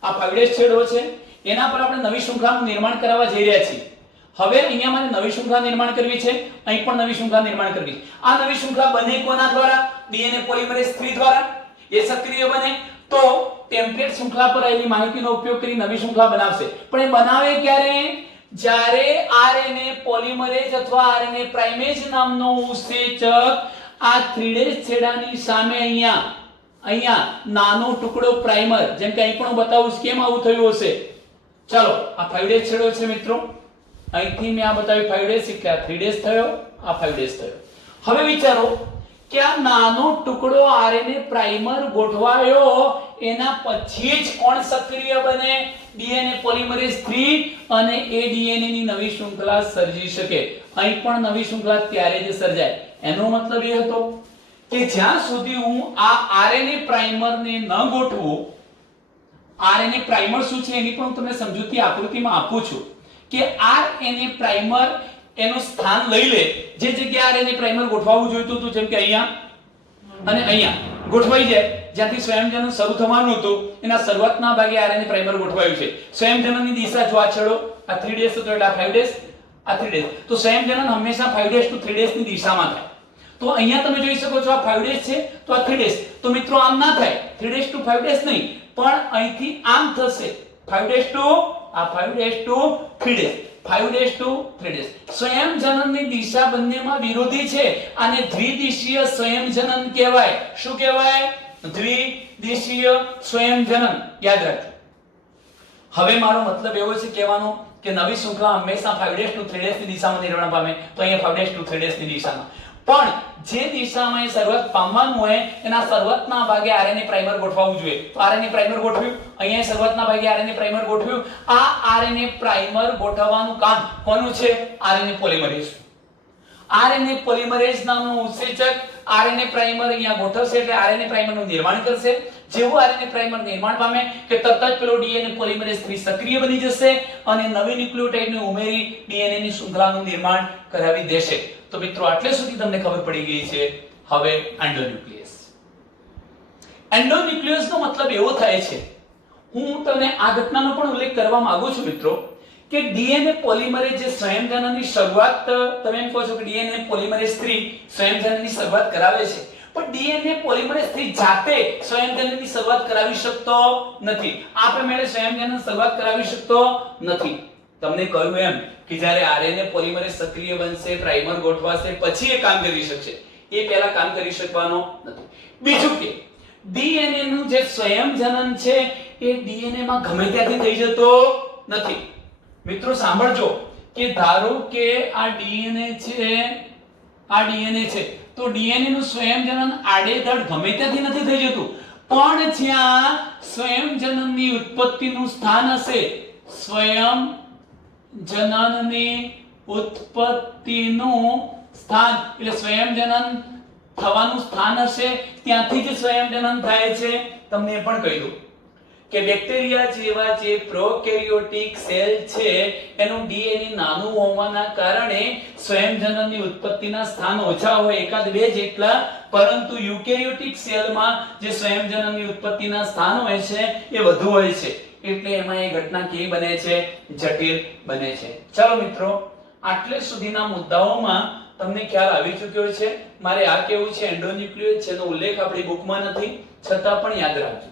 આ 5' છેડો છે, એના પર આપણે નવી શૃંખલાનું નિર્માણ કરવા જઈ રહ્યા છીએ. હવે અહીંયા મારે નવી શૃંખલા નિર્માણ કરવી છે, અહીં પણ નવી શૃંખલા નિર્માણ કરવી છે. આ નવી શૃંખલા બને કોના દ્વારા? ડીએનએ પોલિમરેઝ 3 દ્વારા. એ સક્રિય બને તો ટેમ્પલેટ શૃંખલા પર આવેલી માહિતીનો ઉપયોગ કરી નવી શૃંખલા બનાવશે. પણ એ બનાવે ક્યારે? જ્યારે આરએનએ પોલિમરેઝ અથવા આરએનએ પ્રાઇમેજ નામનો ઉત્સેચક આ 3' છેડાની સામે અહીંયા નાનો ટુકડો પ્રાઇમર, જેમ કે અહીં પણ હું બતાવું કેમ આવું થયું હશે. ચાલો, આ 5' છેડો છે મિત્રો, અહીંથી મેં આ બતાવ્યું 5' એટલે આ 3' થયો, આ 5' થયો. હવે વિચારો કે આ નાનો ટુકડો આરએનએ પ્રાઇમર ગોઠવાયો, એના પછી જ કોણ સક્રિય બને? ડીએનએ પોલિમરેઝ 3, અને એ ડીએનએ ની નવી શૃંખલા સર્જી શકે. અહીં પણ નવી શૃંખલા ત્યારે જ સર્જાય. એનો મતલબ એ હતો કે જ્યાં સુધી હું આ આરએનએ પ્રાઇમરને ન ગોઠવું, આરએનએ પ્રાઇમર શું છે એની પણ હું તમને સમજૂતી આકૃતિમાં આપું છું કે આરએનએ પ્રાઇમર એનું સ્થાન લઈ લે જે જગ્યાએ આરએનએ પ્રાઇમર ગોઠવવું જોઈતું હતું, જેમ કે અહીંયા અને અહીંયા ગોઠવાઈ જાય. જ્યાંથી સ્વયંજનન શરૂ થવાનું હતું એના શરૂઆતના ભાગે આરએનએ પ્રાઇમર ગોઠવાયું છે. સ્વયંજનનની દિશા જો આ છેડો આ 3' હતો એટલે આ 5' આ 3', તો સંયોજન હંમેશા 5' to 3' ની દિશામાં થાય. તો અહીંયા તમે જોઈ શકો છો આ 5' છે તો આ 3'. તો મિત્રો આમ ના થાય, 3' to 5' નહીં, પણ અહીંથી આમ થશે, 5' to આ 5' to 3', 5' to 3'. સંયોજનની દિશા બંનેમાં વિરોધી છે. આને દ્વિદિશીય સંયોજન કહેવાય. શું કહેવાય? દ્વિદિશીય સંયોજન. યાદ રાખજો. હવે મારો મતલબ એવો છે કહેવાનો કે નવી શૃંખલા હંમેશા 5' to 3' ની દિશામાં નિર્માણ પામે, તો અહીંયા 5' to 3' ની દિશામાં. પણ જે દિશામાં એ શરૂઆત પામવાનું હોય એના શરૂઆતના ભાગે આરએનએ પ્રાઇમર ગોઠવવું જોઈએ. તો આરએનએ પ્રાઇમર ગોઠવ્યું, અહીંયા શરૂઆતના ભાગે આરએનએ પ્રાઇમર ગોઠવ્યું. આ આરએનએ પ્રાઇમર ગોઠવવાનું કામ કોનું છે? RNA polymerase. આરએનએ પોલિમરેઝ નામનું ઉત્સેચક આરએનએ પ્રાઇમર અહીંયા ગોઠવશે એટલે આરએનએ પ્રાઇમરનું નિર્માણ કરશે. જેવું આરએનએ પ્રાઇમર નિર્માણ પામે કે તરત જ પેલો ડીએનએ પોલિમરેઝ 3 સક્રિય બની જશે અને નવી ન્યુક્લિયોટાઇડને ઉમેરી ડીએનએ ની શૃંખલાનું નિર્માણ કરાવી દેશે. તો મિત્રો આટલે સુધી તમને ખબર પડી ગઈ છે. હવે એન્ડોન્યુક્લિયસ. એન્ડોન્યુક્લિયસનો મતલબ એવો થાય છે, હું તમને આ ઘટનાનો પણ ઉલ્લેખ કરવા માંગુ છું મિત્રો, કે ડીએનએ પોલિમરેઝ જે સંયોજનની શરૂઆત, તમે એમ કહો છો કે ડીએનએ પોલિમરેઝ 3 સંયોજનની શરૂઆત કરાવે છે, પણ ડીએનએ પોલિમરેઝ 3 જાતે સંયોજનની શરૂઆત કરાવી શકતો નથી. આપમેળે સંયોજનની શરૂઆત કરાવી શકતો નથી. તમને કહ્યું એમ કે જ્યારે આરએનએ પોલિમરેઝ સક્રિય બનશે, પ્રાઇમર ગોઠવાશે, પછી એ કામ કરી શકશે. એ પહેલા કામ કરી શકવાનો નથી. બીજું કે ડીએનએ નું જે સંયોજન છે એ ડીએનએ માં ગમે ત્યાંથી થઈ જતો નથી. મિત્રો સાંભળજો કે ધારો કે આ ડીએનએ છે, આ ડીએનએ છે, તો ડીએનએ નું સંયોજન આડેધડ ગમે ત્યાંથી નથી થઈ જતું, પણ જ્યાં સંયોજનની ઉત્પત્તિનું સ્થાન હશે, સંયોજનની ઉત્પત્તિનું સ્થાન એટલે સંયોજન થવાનું સ્થાન હશે, ત્યાંથી જ સંયોજન થાય છે. તમને એ પણ કહી દઉં કે બેક્ટેરિયા જેવા જે પ્રોકેરિયોટિક સેલ છે એનું ડીએનએ નાનું હોવાના કારણે સ્વયંજનનની ઉત્પત્તિના સ્થાન ઓછા હોય, એકાદ બે જેટલા, પરંતુ યુકેરિયોટિક સેલમાં જે સ્વયંજનનની ઉત્પત્તિના સ્થાન હોય છે એ વધુ હોય છે, એટલે એમાં એ ઘટના કેવી બને છે? જટિલ બને છે. ચાલો મિત્રો, આટલે સુધીના મુદ્દાઓમાં તમને ખ્યાલ આવી ચૂક્યો છે. મારે આ કેવું છે, એન્ડોન્યુક્લિયસ છે, એનો ઉલ્લેખ આપણી બુકમાં નથી, છતાં પણ યાદ રાખજો.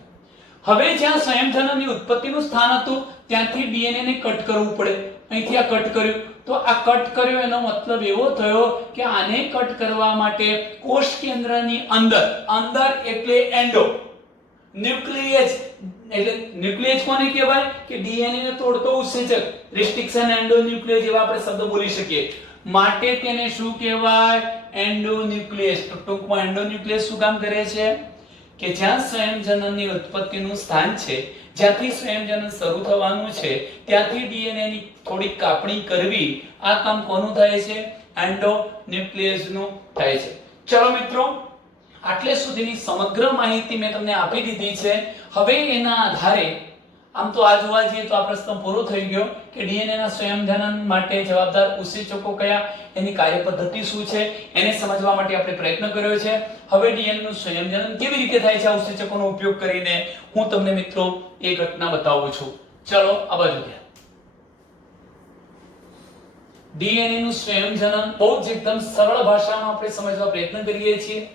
હવે જ્યાં સંયમજનનની ઉત્પત્તિનું સ્થાન હતું ત્યાંથી ડીએનએ ને કટ કરવું પડે. અહીંથી આ કટ કર્યું, તો આ કટ કર્યો એનો મતલબ એવો થયો કે આને કટ કરવા માટે કોષ કેન્દ્રની અંદર એટલે એન્ડો, ન્યુક્લિયસ એટલે ન્યુક્લિયસ કોને કહેવાય? કે ડીએનએ ને તોડતો ઉત્સેચક, રિસ્ટ્રિક્શન એન્ડોન્યુક્લિયસ જેવા આપણે શબ્દ બોલી શકીએ. માટે તેને શું કહેવાય? એન્ડોન્યુક્લિયસ. તો ટૂંકમાં એન્ડોન્યુક્લિયસ શું કામ કરે છે? કે જ્યાં સંયમજનનની ઉત્પત્તિનું સ્થાન છે, જ્યાંથી સંયમજનન શરૂ થવાનું છે, ત્યાંથી ડીએનએ ની થોડી કાપણી કરવી, આ કામ કોનું થાય છે? એન્ડોન્યુક્લિયસનું થાય છે. ચલો મિત્રો, આટલે સુધીની સમગ્ર માહિતી મેં તમને આપી દીધી છે. હવે એના આધારે આમ તો આ જોવા જઈએ તો આ પ્રશ્ન પૂરો થઈ ગયો કે ડીએનએ ના સંયમજનન માટે જવાબદાર ઉત્સેચકો કયા, એની કાર્યપદ્ધતિ શું છે, એને સમજવા માટે આપણે પ્રયત્ન કર્યો છે. હવે ડીએનએ નું સંયમજનન કેવી રીતે થાય છે આ ઉત્સેચકોનો ઉપયોગ કરીને, હું તમને મિત્રો એ ઘટના બતાવું છું. ચલો આ બાજુ ધ્યાન. ડીએનએ નું સંયમજનન બહુ જ એકદમ સરળ ભાષામાં આપણે સમજવા પ્રયત્ન કરીએ છીએ.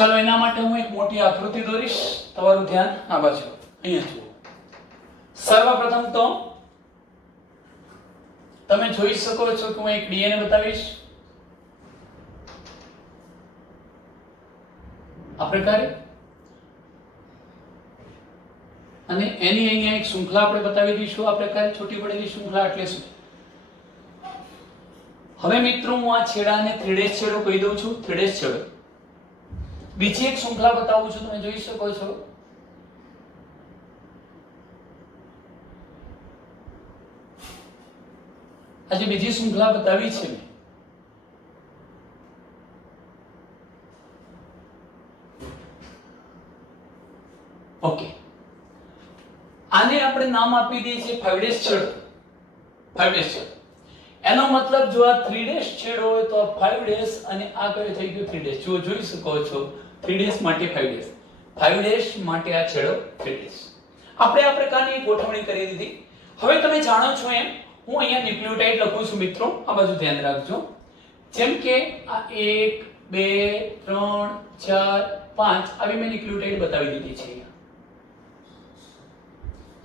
ચલો એના માટે હું એક મોટી આકૃતિ દોરીશ. તમારું ધ્યાન આ બાજુ અહીંયા જુઓ. સર્વપ્રથમ તો તમે જોઈ શકો છો કે હું એક ડીએનએ બતાવીશ આ પ્રકારે, અને એની અહીંયા એક શૃંખલા આપણે બતાવી દઈશું આ પ્રકારે, છૂટી પડેલી શૃંખલા. એટલે શું? હવે મિત્રો હું આ છેડાને થ્રીડેશ છેડો કહી દઉં છું, થ્રીડેશ છેડો. બીજી એક શૃંખલા બતાવું છું, તમે જોઈ શકો છો. આજે બીજી શૃંખલા બતાવી છે મેં. ઓકે, આને આપણે નામ આપી દઈએ છીએ 5' છેડો. 5' છેડો એનો મતલબ જો આ 3' છેડો હોય તો આ 5' અને આ કયો થઈ ગયો 3'. જો જોઈ શકો છો 3' માટે 5', 5' માટે આ છેડો 3'. આપણે આ પ્રકારની ગોઠવણી કરી દીધી. હવે તમે જાણો છો એમ હું અહીંયા ન્યુક્લિયોટાઇડ લખું છું મિત્રો, આ બાજુ ધ્યાન રાખજો. જેમ કે આ 1 2 3 4 5 આવી મેં ન્યુક્લિયોટાઇડ બતાવી દીધી છે.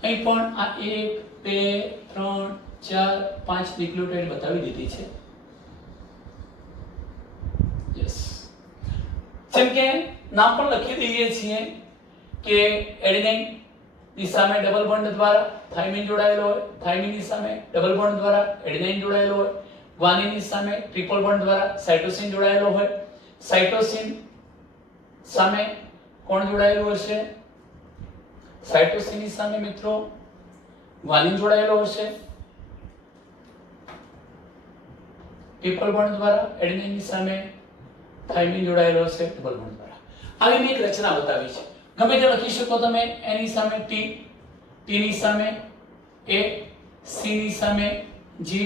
અહીં પણ આ 1 2 3 4 5 ન્યુક્લિયોટાઇડ બતાવી દીધી છે. યસ, જેમ કે નામ પણ લખી દઈએ છીએ કે એડેનાઇન ની સામે ડબલ બોન્ડ દ્વારા થાઇમિન જોડાયેલો હોય, થાઇમિન ની સામે ડબલ બોન્ડ દ્વારા એડેનાઇન જોડાયેલો હોય, ગ્વાનિન ની સામે ટ્રિપલ બોન્ડ દ્વારા સાઇટોસિન જોડાયેલો હોય, સાઇટોસિન સામે કોણ જોડાયેલું હશે? સાઇટોસિન ની સામે મિત્રો ગ્વાનિન જોડાયેલો હશે, ટ્રિપલ બોન્ડ દ્વારા એડેનાઇન ની સામે થાઇમિન જોડાયેલો હશે ડબલ બોન્ડ દ્વારા. આવી મેં એક રચના બતાવી છે. ગમે તે લખી શકો તમે. એની સામે ટી, ટી ની સામે એ, સી ની સામે જી,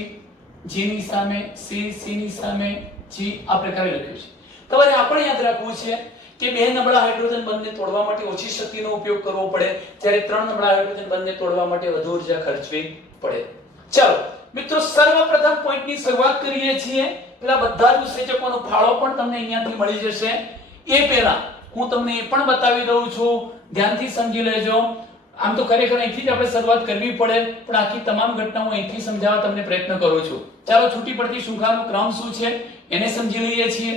જી ની સામે સી, સી ની સામે જી, આ પ્રકારે લખ્યું છે. તમારે આ પણ યાદ રાખવું છે કે બે નબળા હાઇડ્રોજન બંધને તોડવા માટે ઓછી શક્તિનો ઉપયોગ કરવો પડે, જ્યારે ત્રણ નબળા હાઇડ્રોજન બંધને તોડવા માટે વધુ ઊર્જા ખર્ચવી પડે. ચાલો મિત્રો, સર્વપ્રથમ પોઈન્ટની શરૂઆત કરીએ છીએ. પેલા બધા જ ઉત્સેચકોનો ફાળો પણ તમને અહીંયાથી મળી જશે. એ પહેલા હું તમને એ પણ બતાવી દઉં છું, ધ્યાનથી સમજી લેજો. આમ તો ખરેખર અહીંથી જ આપણે શરૂઆત કરવી પડે, પણ આખી તમામ ઘટનાઓ અહીંથી સમજાવવા તમને પ્રયત્ન કરું છું. ચાલો છૂટી પડતી શૃંખલાનો ક્રમ શું છે એને સમજી લઈએ છીએ.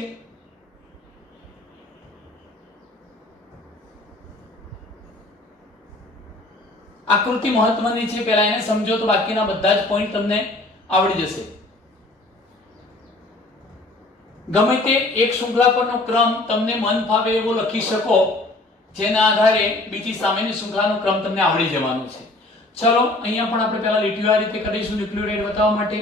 આકૃતિ મહત્વની છે, પહેલા એને સમજો તો બાકીના બધા જ પોઈન્ટ તમને આવડી જશે. ગમે તે એક શૃંખલા પરનો ક્રમ તમને મન ફાવે એવો લખી શકો, જેના આધારે બીજી સામેની શૃંખલાનો ક્રમ તમને આવડી જવાનો છે. ચલો અહીંયા પણ આપણે પહેલા લીટીઓ આ રીતે કરીશું ન્યુક્લિયોટાઇડ બતાવવા માટે.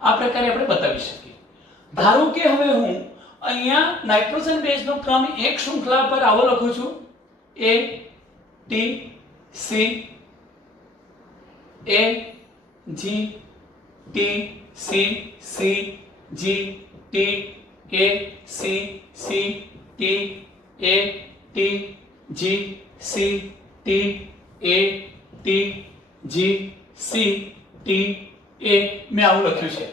આ પ્રકારે આપણે બતાવી શકીએ. ધારો કે હવે હું અહીંયા નાઇટ્રોજન બેઝનો ક્રમ એક શૃંખલા પર આવો લખું છું A T C A G T C C G T A C C T A T G C T A T G C T A મેં આવું લખ્યું છે.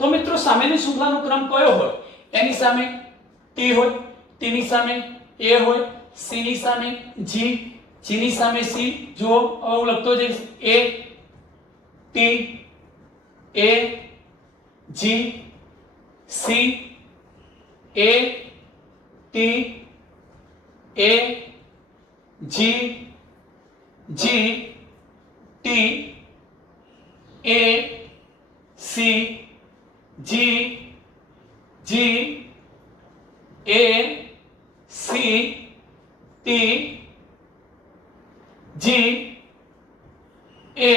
તો મિત્રો સામેની શૃંખલાનો ક્રમ કયો હોય? એની સામે T હોય, T ની સામે A હોય, C ની સામે G, G ની સામે C. જુઓ હું લખતો જઈશ A T A G C A T A G G T A C G G A C T G A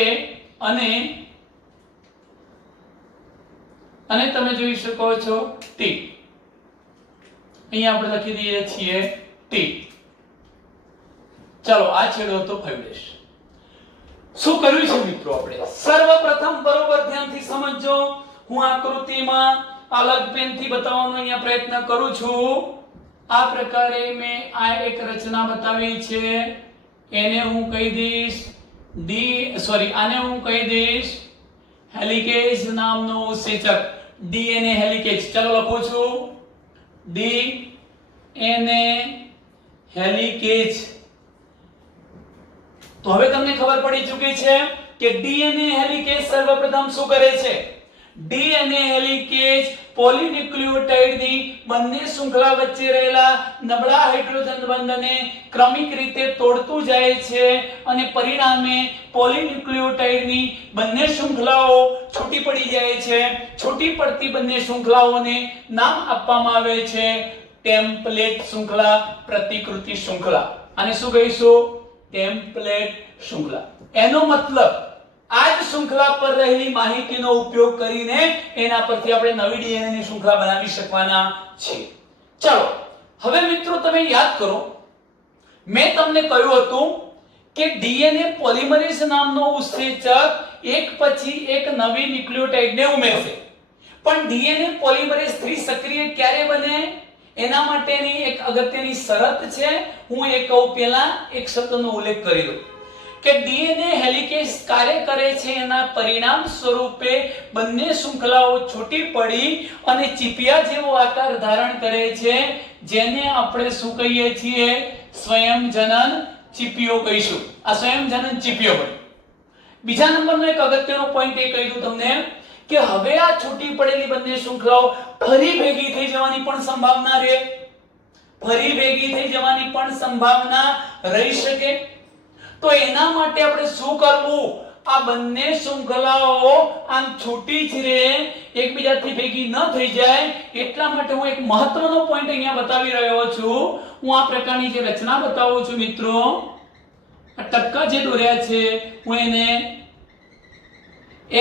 અને તમે જોઈ શકો છો T. અહીંયા આપણે લખી દઈએ છીએ T. ચાલો આ છેડો હતો 5'. શું કર્યું છે મિત્રો આપણે? સર્વપ્રથમ બરોબર ધ્યાનથી સમજજો. હું આકૃતિમાં અલગ પેનથી બતાવવાનો અહીંયા પ્રયત્ન કરું છું. આ પ્રકારે મેં આ એક રચના બતાવી છે. એને હું કહી દઈશ આને હું કહી દઈશ હેલિકેઝ નામનો ઉત્સેચક DNA હેલિકેઝ. ચાલો લખું છું DNA હેલિકેઝ. તો હવે તમને ખબર પડી ચૂકી છે કે DNA હેલિકેઝ સર્વપ્રથમ શું કરે છે? DNA હેલિકેઝ પોલીન્યુક્લિયોટાઇડની બંને શૃંખલા વચ્ચે રહેલા નબળા હાઇડ્રોજન બંધને ક્રમિક રીતે તોડતું જાય છે અને પરિણામે પોલીન્યુક્લિયોટાઇડની બંને શૃંખલાઓ છૂટી પડી જાય છે. છૂટી પડતી બંને શૃંખલાઓને નામ આપવામાં આવે છે ટેમ્પલેટ શૃંખલા, પ્રતિકૃતિ શૃંખલા. આને શું કહીશું? ટેમ્પલેટ શૃંખલા. એનો મતલબ આ જ શૃંખલા પર રહેલી માહિતીનો ઉપયોગ કરીને એના પરથી આપણે નવી DNA ની શૃંખલા બનાવી શકવાના છીએ. ચાલો હવે મિત્રો તમે યાદ કરો, મેં તમને કહ્યું હતું કે DNA પોલિમરેઝ નામનો ઉત્સેચક એક પછી એક નવી ન્યુક્લિયોટાઇડને ઉમેરશે. પણ DNA પોલિમરેઝ 3 સક્રિય ક્યારે બને? એના માટેની એક અગત્યની શરત છે. હું એ કહું પહેલા એક શબ્દનો ઉલ્લેખ કરી દઉં કે DNA હેલિકેઝ કાર્ય કરે છે એના પરિણામ સ્વરૂપે બંને શૃંખલાઓ છૂટી પડી અને ચીપિયા જેવો આકાર ધારણ કરે છે, જેને આપણે શું કહીએ છીએ? સ્વયંજનન ચીપિયો કહીશું. આ સ્વયંજનન ચીપિયો બને. બીજા નંબરનો એક અગત્યનો પોઈન્ટ એ કહી દઉં તમને કે હવે આ છૂટી પડેલી બંને શૃંખલાઓ ફરી ભેગી થઈ જવાની પણ સંભાવના રહે. ફરી ભેગી થઈ જવાની પણ સંભાવના રહી શકે. તો એના માટે આપણે શું કરવું? આ બંને શૃંખલાઓ આમ છૂટી જ રહે, એકબીજાથી ભેગી ન થઈ જાય એટલા માટે હું એક મહત્વનો પોઈન્ટ અહીંયા બતાવી રહ્યો છું. હું આ પ્રકારની જે રચના બતાવું છું મિત્રો, આ ટપકા જે દોર્યા છે હું એને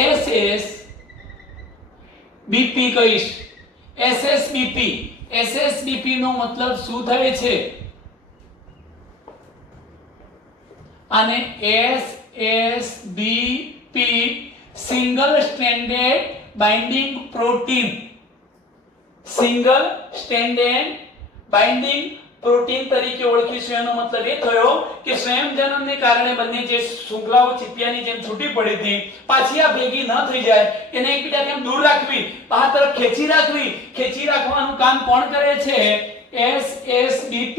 SSBP કહીશ. SSBP નો મતલબ શું થાય છે? અને SSBP single stranded binding protein. Single stranded binding protein તરીકે ઓળખીશું. એનો મતલબ એ થયો કે સંયોજનને કારણે બંને જે શૃંખલાઓ ચીપિયાની જેમ છૂટી પડી હતી પાછી આ ભેગી ન થઈ જાય, એને એકબીજાથી દૂર રાખવી, બહાર તરફ ખેંચી રાખવી. ખેંચી રાખવાનું કામ કોણ કરે છે? SSBP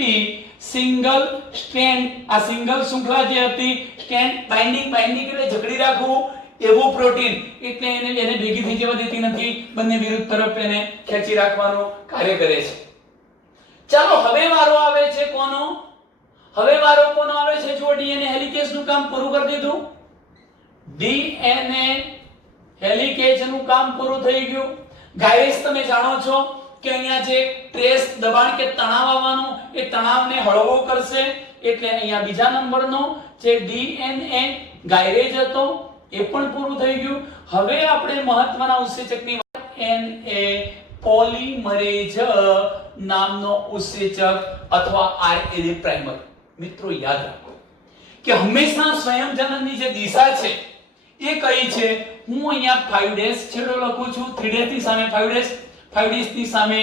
single strand. આ સિંગલ શૃંખલા જે હતી સ્ટ્રેન્ડ બાઇન્ડિંગ એટલે જકડી રાખવું એવું પ્રોટીન, એટલે એને ભેગી થઈ જવા દેતી નથી, બંને વિરુદ્ધ તરફ એને ખેંચી રાખવાનું કાર્ય કરે છે. ચાલો હવે વારો આવે છે કોનો? હવે વારો કોનો આવે છે? જો ડીએનએ હેલિકેઝ નું કામ પૂરું કરી દીધું, ડીએનએ હેલિકેઝ નું કામ પૂરું થઈ ગયું. ગાઈસ તમે જાણો છો કે અહીંયા જે ટ્રેસ દબાણ કે તણાવ આવવાનું એ તણાવને હળવો કરશે, એટલે અહીંયા બીજા નંબરનો જે ડીએનએ ગાયરેજ હતો એ પણ પૂરું થઈ ગયું. હવે આપણે મહત્વના ઉત્સેચકની એનએ પોલિમરેઝ નામનો ઉત્સેચક અથવા આરએનએ પ્રાઇમર. મિત્રો યાદ રાખો કે હંમેશા સ્વયંજનનની જે દિશા છે એ કઈ છે? હું અહીંયા 5' છેડો લખું છું, 3' ની સામે 5', 5' ની સામે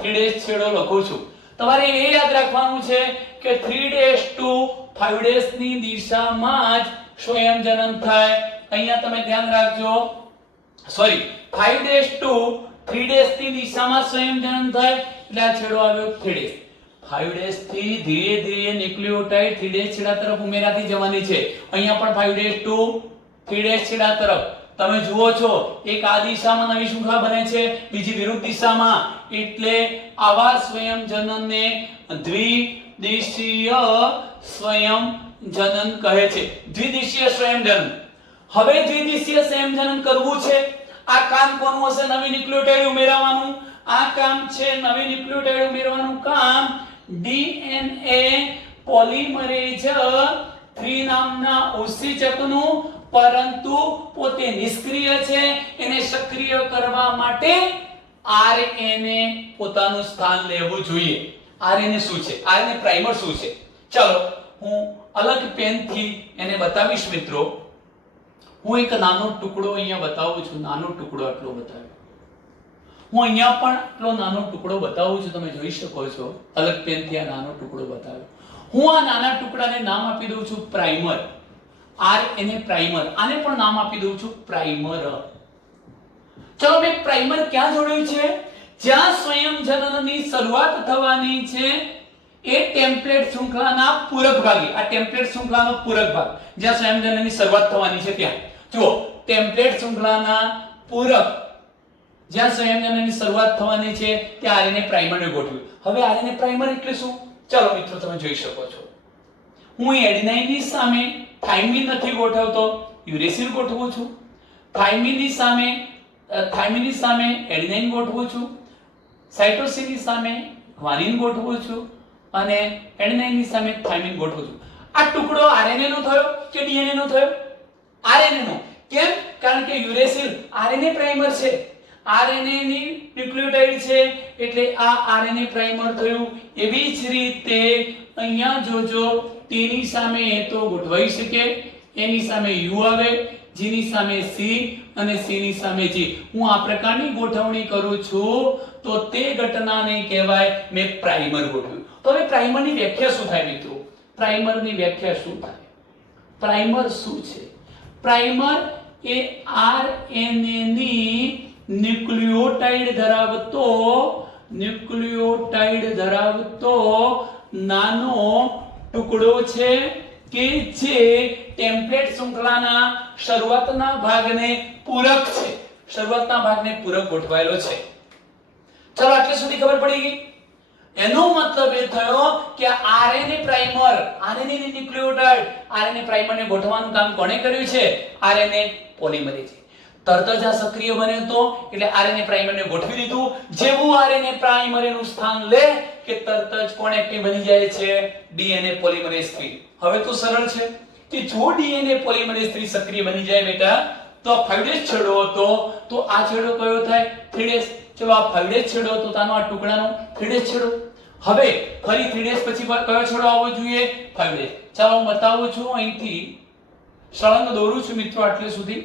3' છેડો લખું છું. તમારે એ યાદ રાખવાનું છે કે 3' to 5' ની દિશામાં જ સ્વયંજનન થાય. અહીંયા તમે ધ્યાન રાખજો, સોરી 5' to 3' ની દિશામાં સ્વયંજનન થાય એટલે આ છેડો આવ્યો 3'. 5' થી ધીરે ધીરે ન્યુક્લિયોટાઇડ 3' છેડા તરફ ઉમેરાતી જવાની છે. અહીંયા પણ 5' to 3' છેડા તરફ તમે જુઓ છો, એક આ દિશામાં નવી શૃંખલા બને છે, બીજી વિરુદ્ધ દિશામાં, એટલે આવા સ્વયંજનનને દ્વિદિશીય સ્વયંજનન કહે છે. દ્વિદિશીય સ્વયંજનન. હવે દ્વિદિશીય સંયોજન કરવું છે, આ કામ કોનું હશે? નવી ન્યુક્લિયોટાઇડ ઉમેરવાનું. આ કામ છે નવી ન્યુક્લિયોટાઇડ ઉમેરવાનું કામ ડીએનએ પોલિમરેઝ 3 નામના ઉત્સેચકનું, પરંતુ પોતે નિષ્ક્રિય છે. એને સક્રિય કરવા માટે આરએનએ પોતાનું સ્થાન લેવું જોઈએ. આરએનએ શું છે? આરએનએ પ્રાઇમર શું છે? ચલો હું અલગ પેનથી એને બતાવીશ મિત્રો. હું એક નાનો ટુકડો અહીંયા બતાવું છું, નાનો ટુકડો આટલો બતાવ્યો. હું અહીંયા પણ આટલો નાનો ટુકડો બતાવું છું, તમે જોઈ શકો છો. અલગ પેનથી આ નાનો ટુકડો બતાવ્યો. હું આ નાના ટુકડાને નામ આપી દઉં છું પ્રાઇમર, આરએનએ પ્રાઇમર. આને પણ નામ આપી દઉં છું પ્રાઇમર. ચલો મેં પ્રાઇમર ક્યાં જોડ્યું છે? જ્યાં સ્વયંજનનની શરૂઆત થવાની છે એ ટેમ્પલેટ શૃંખલાના પૂરક ભાગે, આ ટેમ્પલેટ શૃંખલાનો પૂરક ભાગ જ્યાં સ્વયંજનનની શરૂઆત થવાની છે ત્યાં. જુઓ, ટેમ્પલેટ શૃંખલાના પૂરક જ્યાં સંયોજનની શરૂઆત થવાની છે ત્યાં આરએનએ પ્રાઇમરને ગોઠવ્યું. હવે આરએનએ પ્રાઇમર એટલે શું? ચાલો મિત્રો તમે જોઈ શકો છો. હું એડેનાઇનની સામે થાઇમિન નથી ગોઠવતો, યુરેસિલ ગોઠવું છું. થાઇમિનની સામે એડેનાઇન ગોઠવું છું. સાઇટોસિનની સામે ગ્વાનિન ગોઠવું છું અને એડેનાઇનની સામે થાઇમિન ગોઠવું છું. આ ટુકડો આરએનએ નો થયો કે ડીએનએ નો થયો? આરએનએ નો. કેમ? કારણ કે યુરેસિલ આરએનએ પ્રાઇમર છે, આરએનએ ની ન્યુક્લિયોટાઇડ છે, એટલે આ આરએનએ પ્રાઇમર થયું. એવી જ રીતે અહીંયા જોજો, ટી ની સામે એ તો ગોઠવાઈ શકે, એ ની સામે યુ આવે, જી ની સામે સી અને સી ની સામે જી. હું આ પ્રકારની ગોઠવણી કરું છું તો તે ઘટનાને કહેવાય મેં પ્રાઇમર ગોઠવ્યું. તો હવે પ્રાઇમરની વ્યાખ્યા શું થાય મિત્રો? પ્રાઇમરની વ્યાખ્યા શું થાય? પ્રાઇમર શું છે? પ્રાઇમર એ આરએનએ ની ન્યુક્લિયોટાઇડ ધરાવતો નાનો ટુકડો છે કે જે ટેમ્પલેટ શૃંખલાના શરૂઆતના ભાગને પૂરક છે, શરૂઆતના ભાગને પૂરક ગોઠવાયેલો છે. ચલો આટલે સુધી ખબર પડી ગઈ. એનો મતલબ એ થયો કે આરએનએ પ્રાઇમર, આરએનએ ની ન્યુક્લિયોટાઇડ, આરએનએ પ્રાઇમરને ગોઠવવાનું કામ કોણે કર્યું છે? RNA polymerase. તરત જ આ સક્રિય બને તો એટલે આરએનએ પ્રાઇમરને ગોઠવી દીધું. જેવું આરએનએ પ્રાઇમર એનું સ્થાન લે કે તરત જ કોણ એક્ટિવ બની જાય છે? DNA polymerase 3. હવે તો સરળ છે કે જો ડીએનએ પોલિમરેઝ 3 સક્રિય બની જાય બેટા તો આ 5' છેડો હતો તો આ છેડો કયો થાય? 3'. ચલો આ 5' છેડો હતો તાનો આ ટુકડાનો 3' છેડો. હવે ફરી 3' પછી કયો છેડો આવવો જોઈએ? 5'. ચાલો હું બતાવું છું, અહીંથી સળંગ દોરું છું મિત્રો આટલે સુધી.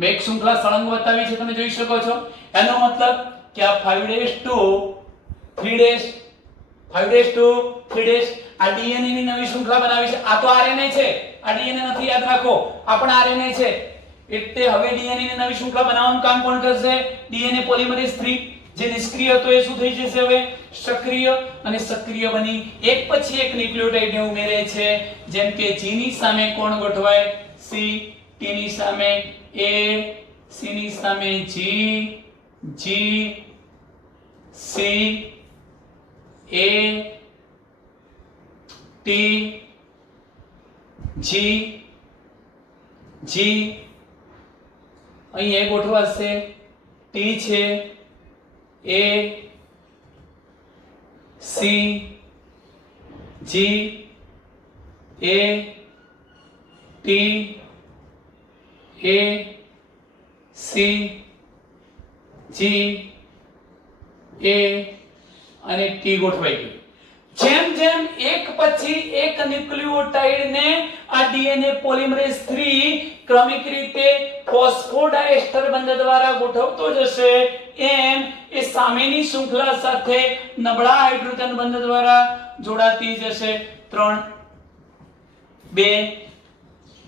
મેં એક શૃંખલા સળંગ બતાવી છે, તમે જોઈ શકો છો. એનો મતલબ કે આ 5' to 3' 5' to 3' આ ડીએનએ ની નવી શૃંખલા બનાવી છે. આ તો આરએનએ છે, આ ડીએનએ નથી, યાદ રાખો. આ પણ આરએનએ છે. એટલે હવે ડીએનએ ની નવી શૃંખલા બનાવવાનું કામ કોણ કરશે? DNA polymerase 3. જે નિષ્ક્રિય હતો એ શું થઈ જશે? હવે સક્રિય. અને સક્રિય બની એક પછી એક ન્યુક્લિયોટાઇડને ઉમેરે છે. જેમ કે જી ની સામે કોણ ગોઠવાય? સી, ટી ની સામે એ, સી ની સામે જી, જી, C, A T G G અહીં એ ગોઠવાશે T છે A C G A T A C G A અને T ગોઠવાઈ ગયું. જેમ જેમ એક પછી એક ન્યુક્લિયોટાઇડ ને આ ડીએનએ પોલિમરેઝ 3 ક્રમિક રીતે ફોસ્ફોડાએસ્ટર બંધ દ્વારા ગોઠવતો જશે એમ એ સામેની શૃંખલા સાથે નબળા હાઇડ્રોજન બંધ દ્વારા જોડાતી જશે. 3 2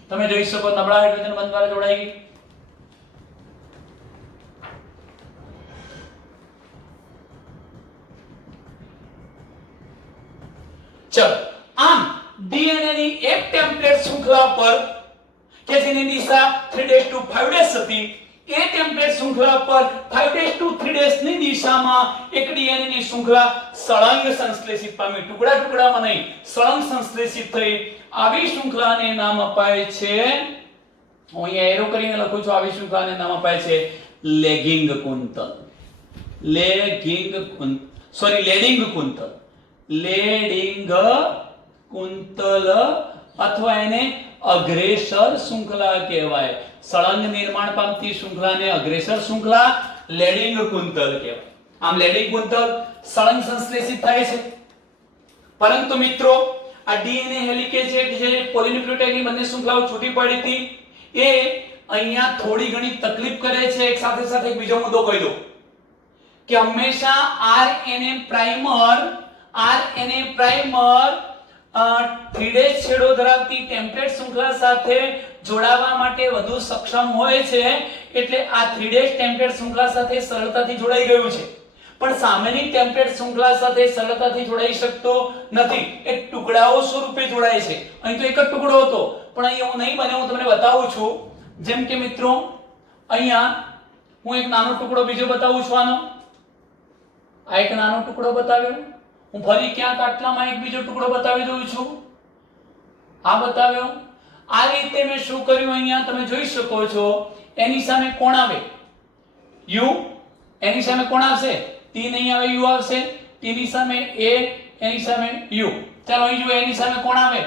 તમે જોઈ શકો નબળા હાઇડ્રોજન બંધ દ્વારા જોડાઈ ગઈ. ચલો આમ ડીએનએ ની એક ટેમ્પલેટ શૃંખલા પર કે જેની દિશા 3:5' હતી એ ટેમ્પલેટ શૃંખલા પર 5:3' ની દિશામાં એક ડીએનએ ની શૃંખલા સળંગ સંશ્લેષિત પામી, ટુકડા ટુકડામાં નહીં સળંગ સંશ્લેષિત થઈ. આવી શૃંખલાને નામ અપાય છે, હું અહીંયા એરો કરીને લખું છું, આવી શૃંખલાને નામ અપાય છે લેગિંગ કુંતલ. લેડિંગ કુંતલ અથવા એને અગ્રેસર શૃંખલા કહેવાય. સળંગ નિર્માણ પામતી શૃંખલાને અગ્રેસર શૃંખલા લેડિંગ કુંતલ કહેવાય. આમ લેડિંગ કુંતલ સળંગ સંશ્લેષિત થાય છે. પરંતુ મિત્રો આ ડીએનએ હેલિકેજ જે પોલિન્યુક્લિયોટાઇડની બંને શૃંખલાઓ છૂટી પડી હતી એ અહીંયા થોડી ઘણી તકલીફ કરે છે. એક સાથે સાથે એક બીજો મુદ્દો કહી દઉં કે હંમેશા આરએનએ પ્રાઇમર 3' છેડો ધરાવતી ટેમ્પલેટ શૃંખલા સાથે જોડાવા માટે વધુ સક્ષમ હોય છે. એટલે આ 3' ટેમ્પલેટ શૃંખલા સાથે સરળતાથી જોડાઈ ગયું છે, પણ સામેની ટેમ્પલેટ શૃંખલા સાથે સરળતાથી જોડાઈ શકતો નથી. એક ટુકડાઓ સ્વરૂપે જોડાય છે. અહીં તો એક જ ટુકડો હતો, પણ અહીં એવું નહીં બને. હું તમને બતાવું છું. જેમ કે મિત્રો અહીંયા હું એક નાનો ટુકડો બીજો બતાવું છું. આ એક નાનો ટુકડો બતાવ્યો. હું ફરી ક્યાંક આટલામાં એક બીજો ટુકડો બતાવી દઉં છું. આ બતાવ્યો. આ રીતે મેં શું કર્યું અહીંયા તમે જોઈ શકો છો. એની સામે કોણ આવે? u. એની સામે કોણ આવશે? t નહીં આવે, u આવશે. t ની સામે a, એની સામે u. ચાલો અહીં જુઓ, એની સામે કોણ આવે?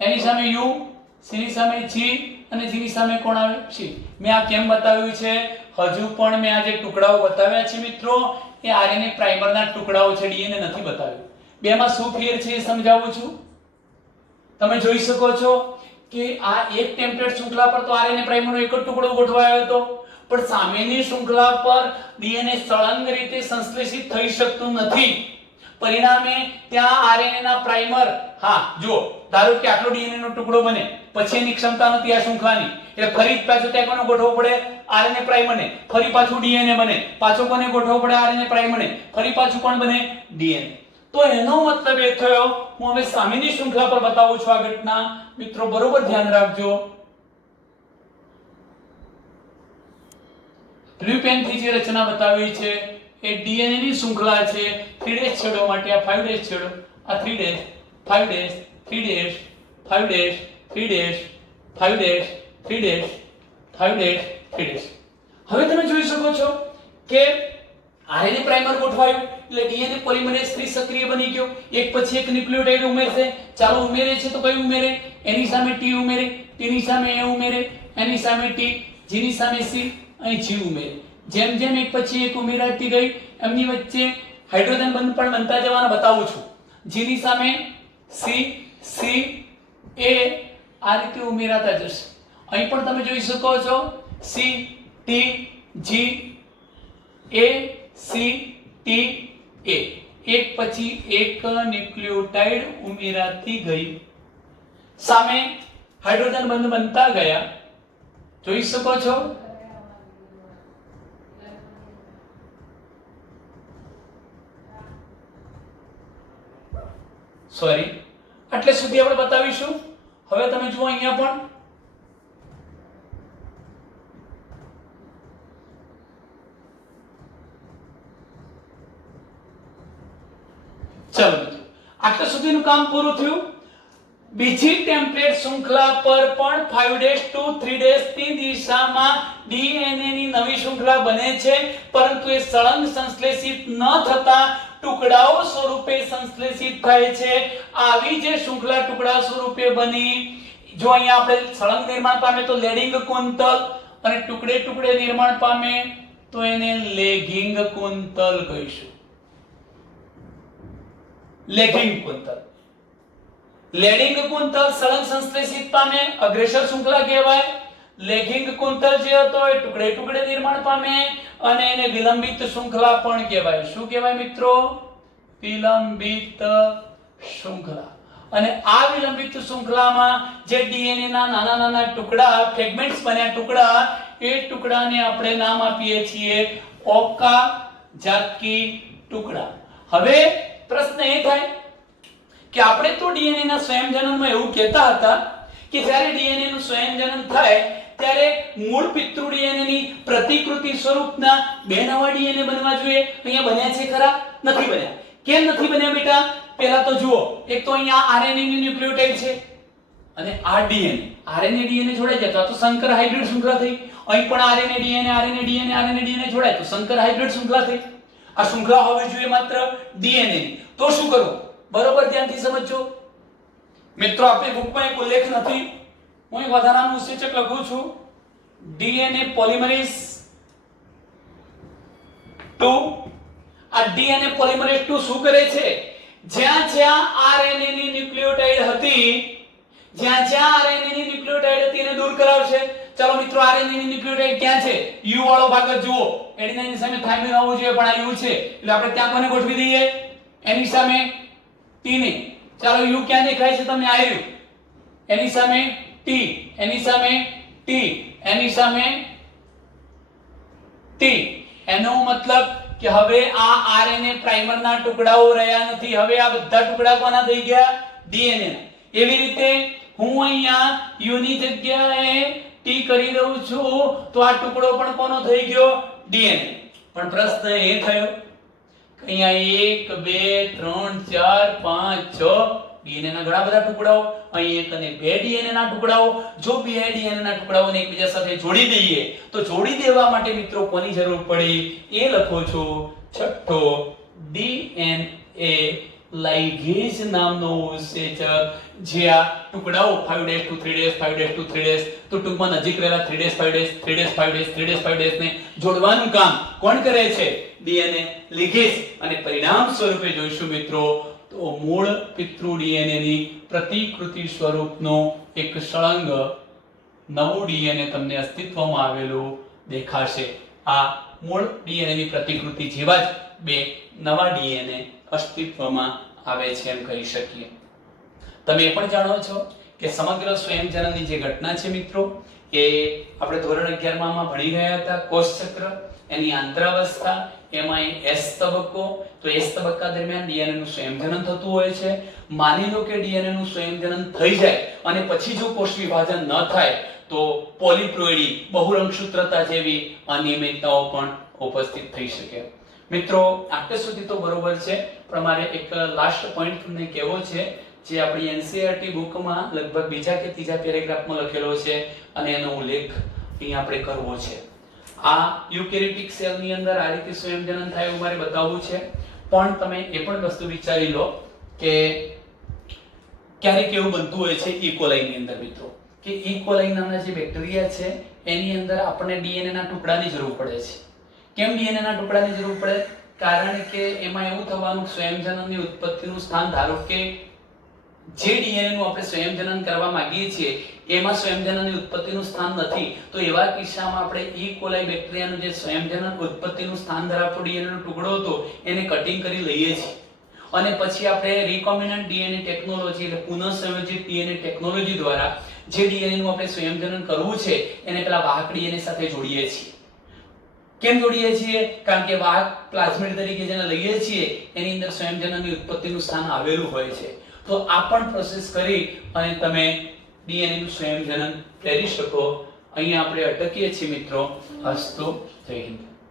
એની સામે u, c ની સામે g અને g ની સામે કોણ આવે? c. મેં આ કેમ બતાવ્યું છે? હજુ પણ મેં આ જે ટુકડાઓ બતાવ્યા છે મિત્રો એ આરએનએ પ્રાઇમરના ટુકડાઓ છે, ડીએનએ નથી બતાવ્યું. બેમાં શું ફેર છે એ સમજાવું છું. તમે જોઈ શકો છો કે આ એક ટેમ્પલેટ શૃંખલા પર તો આરએનએ પ્રાઇમરનો એક જ ટુકડો ગોઠવાયો હતો, પણ સામેની શૃંખલા પર ડીએનએ સળંગ રીતે સંશ્લેષિત થઈ શકતું નથી. પરિણામે ત્યાં આરએનએ ના પ્રાઇમર, હા જુઓ, ધારો કે આટલો ડીએનએ નો ટુકડો બને, પછી એની ક્ષમતા નથી આ શૃંખલાની, એટલે ફરી પાછું ત્યાં કોને ગોઠવવો પડે? આરએનએ પ્રાઇમરને. ફરી પાછું ડીએનએ બને, પાછો કોને ગોઠવવો પડે? આરએનએ પ્રાઇમરને. ફરી પાછું કોણ બને? ડીએનએ. તો એનો મતલબ એ થયો, હું હવે સામેની શૃંખલા પર બતાવું છું આ ઘટના. મિત્રો બરોબર ધ્યાન રાખજો. બ્લુ પેન થી જે રચના બતાવી છે એ ડીએનએ ની શૃંખલા છે. 3' છેડો માટે આ 5' છેડો, આ 3' 5' 3' 5' 3' 5' 3' 5' 3'. હવે તમે જોઈ શકો છો કે આરએનએ પ્રાઇમર ગોઠવાયું એટલે ડીએનએ પોલિમરેઝ 3 સક્રિય બની ગયો. એક પછી એક ન્યુક્લિયોટાઇડ ઉમેરશે. ચાલો ઉમેરે છે તો કયું ઉમેરે? એની સામે T ઉમેરે, T ની સામે A ઉમેરે, એની સામે T, G ની સામે C, અહીં G ઉમેરે. જેમ જેમ એક પછી એક ઉમેરાતી ગઈ એમની વચ્ચે હાઇડ્રોજન બંધ પણ બનતા જવાના બતાવું છું. G ની સામે C, C, A આ રીતે ઉમેરાતા જશે. અહીં પણ તમે જોઈ શકો છો C, T, G, A, C, T, A. એક પછી એક ન્યુક્લિયોટાઇડ ઉમેરાતી ગઈ. સામે હાઇડ્રોજન બંધ બનતા ગયા. જોઈ શકો છો. સોરી, એટલે સુધી આપણે બતાવીશું. હવે તમે જુઓ અહીંયા પણ ચલો મિત્રો, આટલા સુધીનું કામ પૂરું થયું. બીજી ટેમ્પલેટ શૃંખલા પર પણ 5 ડેઝ ટુ 3 ડેઝ ની દિશામાં ડીએનએ ની નવી શૃંખલા બને છે, પરંતુ એ સળંગ સંશ્લેષિત ન થતા ટુકડાઓ સ્વરૂપે સંશ્લેષિત થાય છે. આવી જે શૃંખલા ટુકડા સ્વરૂપે બની, જો અહીંયા આપણે સળંગ નિર્માણ પામે તો લેડિંગ કુંતલ, અને ટુકડે ટુકડે નિર્માણ પામે તો એને લેગિંગ કુંતલ કહીશું. લેગિંગ કુંતલ. લેડિંગ કુંતલ સળંગ સંશ્લેષિત પામે, અગ્રેસર શૃંખલા કહેવાય. લેગિંગ કુંતલ જે હતો એ ટુકડે ટુકડે નિર્માણ પામે અને એને વિલંબિત શૃંખલા પણ કહેવાય. શું કહેવાય મિત્રો? વિલંબિત શૃંખલા. અને આ વિલંબિત શૃંખલામાં જે ડીએનએ ના નાના નાના ટુકડા, ફ્રેગમેન્ટ્સ બન્યા ટુકડા, એ ટુકડાને આપણે નામ આપીએ છીએ ઓકાઝાકી ટુકડા. હવે પ્રશ્ન એ થાય કે આપણે તો ડીએનએ ના સ્વયંજનનમાં એવું કહેતા હતા કે જ્યારે ડીએનએ નું સ્વયંજનન થાય ત્યારે મૂળ પિતૃ ડીએનએ ની પ્રતિકૃતિ સ્વરૂપના બે નવા ડીએનએ બનવા જોઈએ. અહીંયા બન્યા છે ખરા? નથી બન્યા. કેમ નથી બન્યા બેટા? પહેલા તો જુઓ, એક તો અહીંયા આરએનએ ની ન્યુક્લિયોટાઇડ છે અને આ ડીએનએ, આરએનએ ડીએનએ જોડાઈ જાય તો સંકર હાઇબ્રિડ શૃંખલા થઈ. અહીં પણ આરએનએ ડીએનએ જોડાય તો સંકર હાઇબ્રિડ શૃંખલા થઈ. આ શૃંખલા હોવી જોઈએ માત્ર ડીએનએ ની. તો શું કરવું? બરોબર ધ્યાનથી સમજજો મિત્રો. આપણી બુકમાં એક ઉલ્લેખ નથી, હું એક વધારાનું સૂચક લખું છું. DNA polymerase 2. આ ડીએનએ પોલિમરેઝ 2 શું કરે છે? જ્યાં જ્યાં આરએનએ ની ન્યુક્લિયોટાઇડ હતી, એને દૂર કરાવશે. ચલો મિત્રો, આરએનએ ની ન્યુક્લિયોટાઇડ ક્યાં છે? યુ વાળો ભાગ જ જુઓ. એડિનાઇન ની સામે થાઇમાઇન આવવું જોઈએ, પણ આ યુ છે એટલે આપણે ત્યાં કોને ગોઠવી દઈએ? એની સામે ટી ને. ચાલો, યુ ક્યાં દેખાય છે તમને? આ યુ. એની સામે ટી, એની સામે ટી, એની સામે ટી. એનો મતલબ કે હવે આ આરએનએ પ્રાઇમર ના ટુકડાઓ રહ્યા નથી. હવે આ બધા ટુકડા કોના થઈ ગયા? ડીએનએ ના. એવી રીતે હું અહીંયા યુ ની જગ્યાએ ટી કરી રહ્યો છું તો આ ટુકડો પણ કોનો થઈ ગયો? ડીએનએ. પણ પ્રશ્ન એ થયો કે અહીંયા 1 2 3 4 5 6 ડીએનએ ના ઘણા બધા ટુકડાઓ, અહીં એક અને બે ડીએનએ ના ટુકડાઓ. જો બે ડીએનએ ના ટુકડાઓને એકબીજા સાથે જોડી દઈએ તો જોડી દેવા માટે મિત્રો કોની જરૂર પડી? એ લખો છો છઠ્ઠો ડીએનએ લાઇગેઝ નામનો ઉત્સેચક, જે આ ટુકડાઓ 5 days to 3 days 5 days to 3 days તો ટૂંકમાં નજીક રહેલા 3 days 5 days 3 days 5 days 3 days 5 days ને જોડવાનું કામ કોણ કરે છે? DNA ligase. અને પરિણામ સ્વરૂપે જોઈશું મિત્રો તો મૂળ પિતૃ ડીએનએ ની પ્રતિકૃતિ સ્વરૂપનો એક સળંગ નવું ડીએનએ તમને અસ્તિત્વમાં આવેલું દેખાશે. આ મૂળ ડીએનએ ની પ્રતિકૃતિ જેવા જ બે નવા ડીએનએ અસ્તિત્વમાં આવે છે એમ કહી શકીએ. તમે એ પણ જાણો છો કે સમગ્ર સ્વયંજનનની જે ઘટના છે મિત્રો, એ આપણે ધોરણ 11 માં ભણી રહ્યા હતા. કોષચક્ર, એની આંતરાવસ્થા, એમાં એસ તબક્કો. તો એસ તબક્કા દરમિયાન ડીએનએ નું સ્વયંજનન થતું હોય છે. માની લો કે ડીએનએ નું સ્વયંજનન થઈ જાય અને પછી જો કોષ વિભાજન ન થાય તો પોલિપ્લોઇડી, બહુરંગસૂત્રતા જેવી અનિયમિતતાઓ પણ ઉપસ્થિત થઈ શકે. મિત્રો, આટલે સુધી તો બરોબર છે, પણ મારે એક લાસ્ટ પોઈન્ટ તમને કહેવો છે, જે આપણી એનસીઈઆરટી બુકમાં લગભગ બીજા કે ત્રીજા પેરેગ્રાફમાં લખેલો છે અને એનો ઉલ્લેખ અહીં આપણે કરવો છે. આ યુકેરિયોટિક સેલની અંદર આ રીતે સ્વયંજનન થાય એવું મારે બતાવવું છે. પણ તમે એ પણ વસ્તુ વિચારી લો કે ક્યારેક એવું બનતું હોય છે ઇકોલાઈની અંદર મિત્રો, કે ઇકોલાઈ નામના જે બેક્ટેરિયા છે એની અંદર આપણને ડીએનએ ના ટુકડાની જરૂર પડે છે. કેમ ડીએનએ ના ટુકડાની જરૂર પડે? કારણ કે એમાં એવું થવાનું, સ્વયંજનનની ઉત્પત્તિનું સ્થાન, ધારો કે જે ડીએનએ નું આપણે સ્વયંજનન કરવા માંગીએ છીએ એમાં સ્વયંજનનની ઉત્પત્તિનું સ્થાન નથી, તો એવા કિસ્સામાં આપણે ઈ કોલાઈ બેક્ટેરિયાનું જે સ્વયંજનન ઉત્પત્તિનું સ્થાન ધરાવતો ડીએનએ નો ટુકડો હતો એને કટિંગ કરી લઈએ છીએ અને પછી આપણે રિકોમ્બિનન્ટ ડીએનએ ટેકનોલોજી એટલે પુનઃસંયોજિત ડીએનએ ટેકનોલોજી દ્વારા જે ડીએનએ નું આપણે સ્વયંજનન કરવું છે એને પેલા વાહક ડીએનએ સાથે જોડીએ છીએ. કેમ જોડીએ છીએ? કારણ કે વાહક પ્લાઝમિડ તરીકે જેને લઈએ છીએ એની અંદર સ્વયંજનનની ઉત્પત્તિનું સ્થાન આવેલું હોય છે. તો આ પણ પ્રોસેસ કરી અને તમે ડીએનએ નું સ્વયંજનન કરી શકો. અહીંયા આપણે અટકીએ છીએ મિત્રો. અસ્તુ, જય હિન્દ.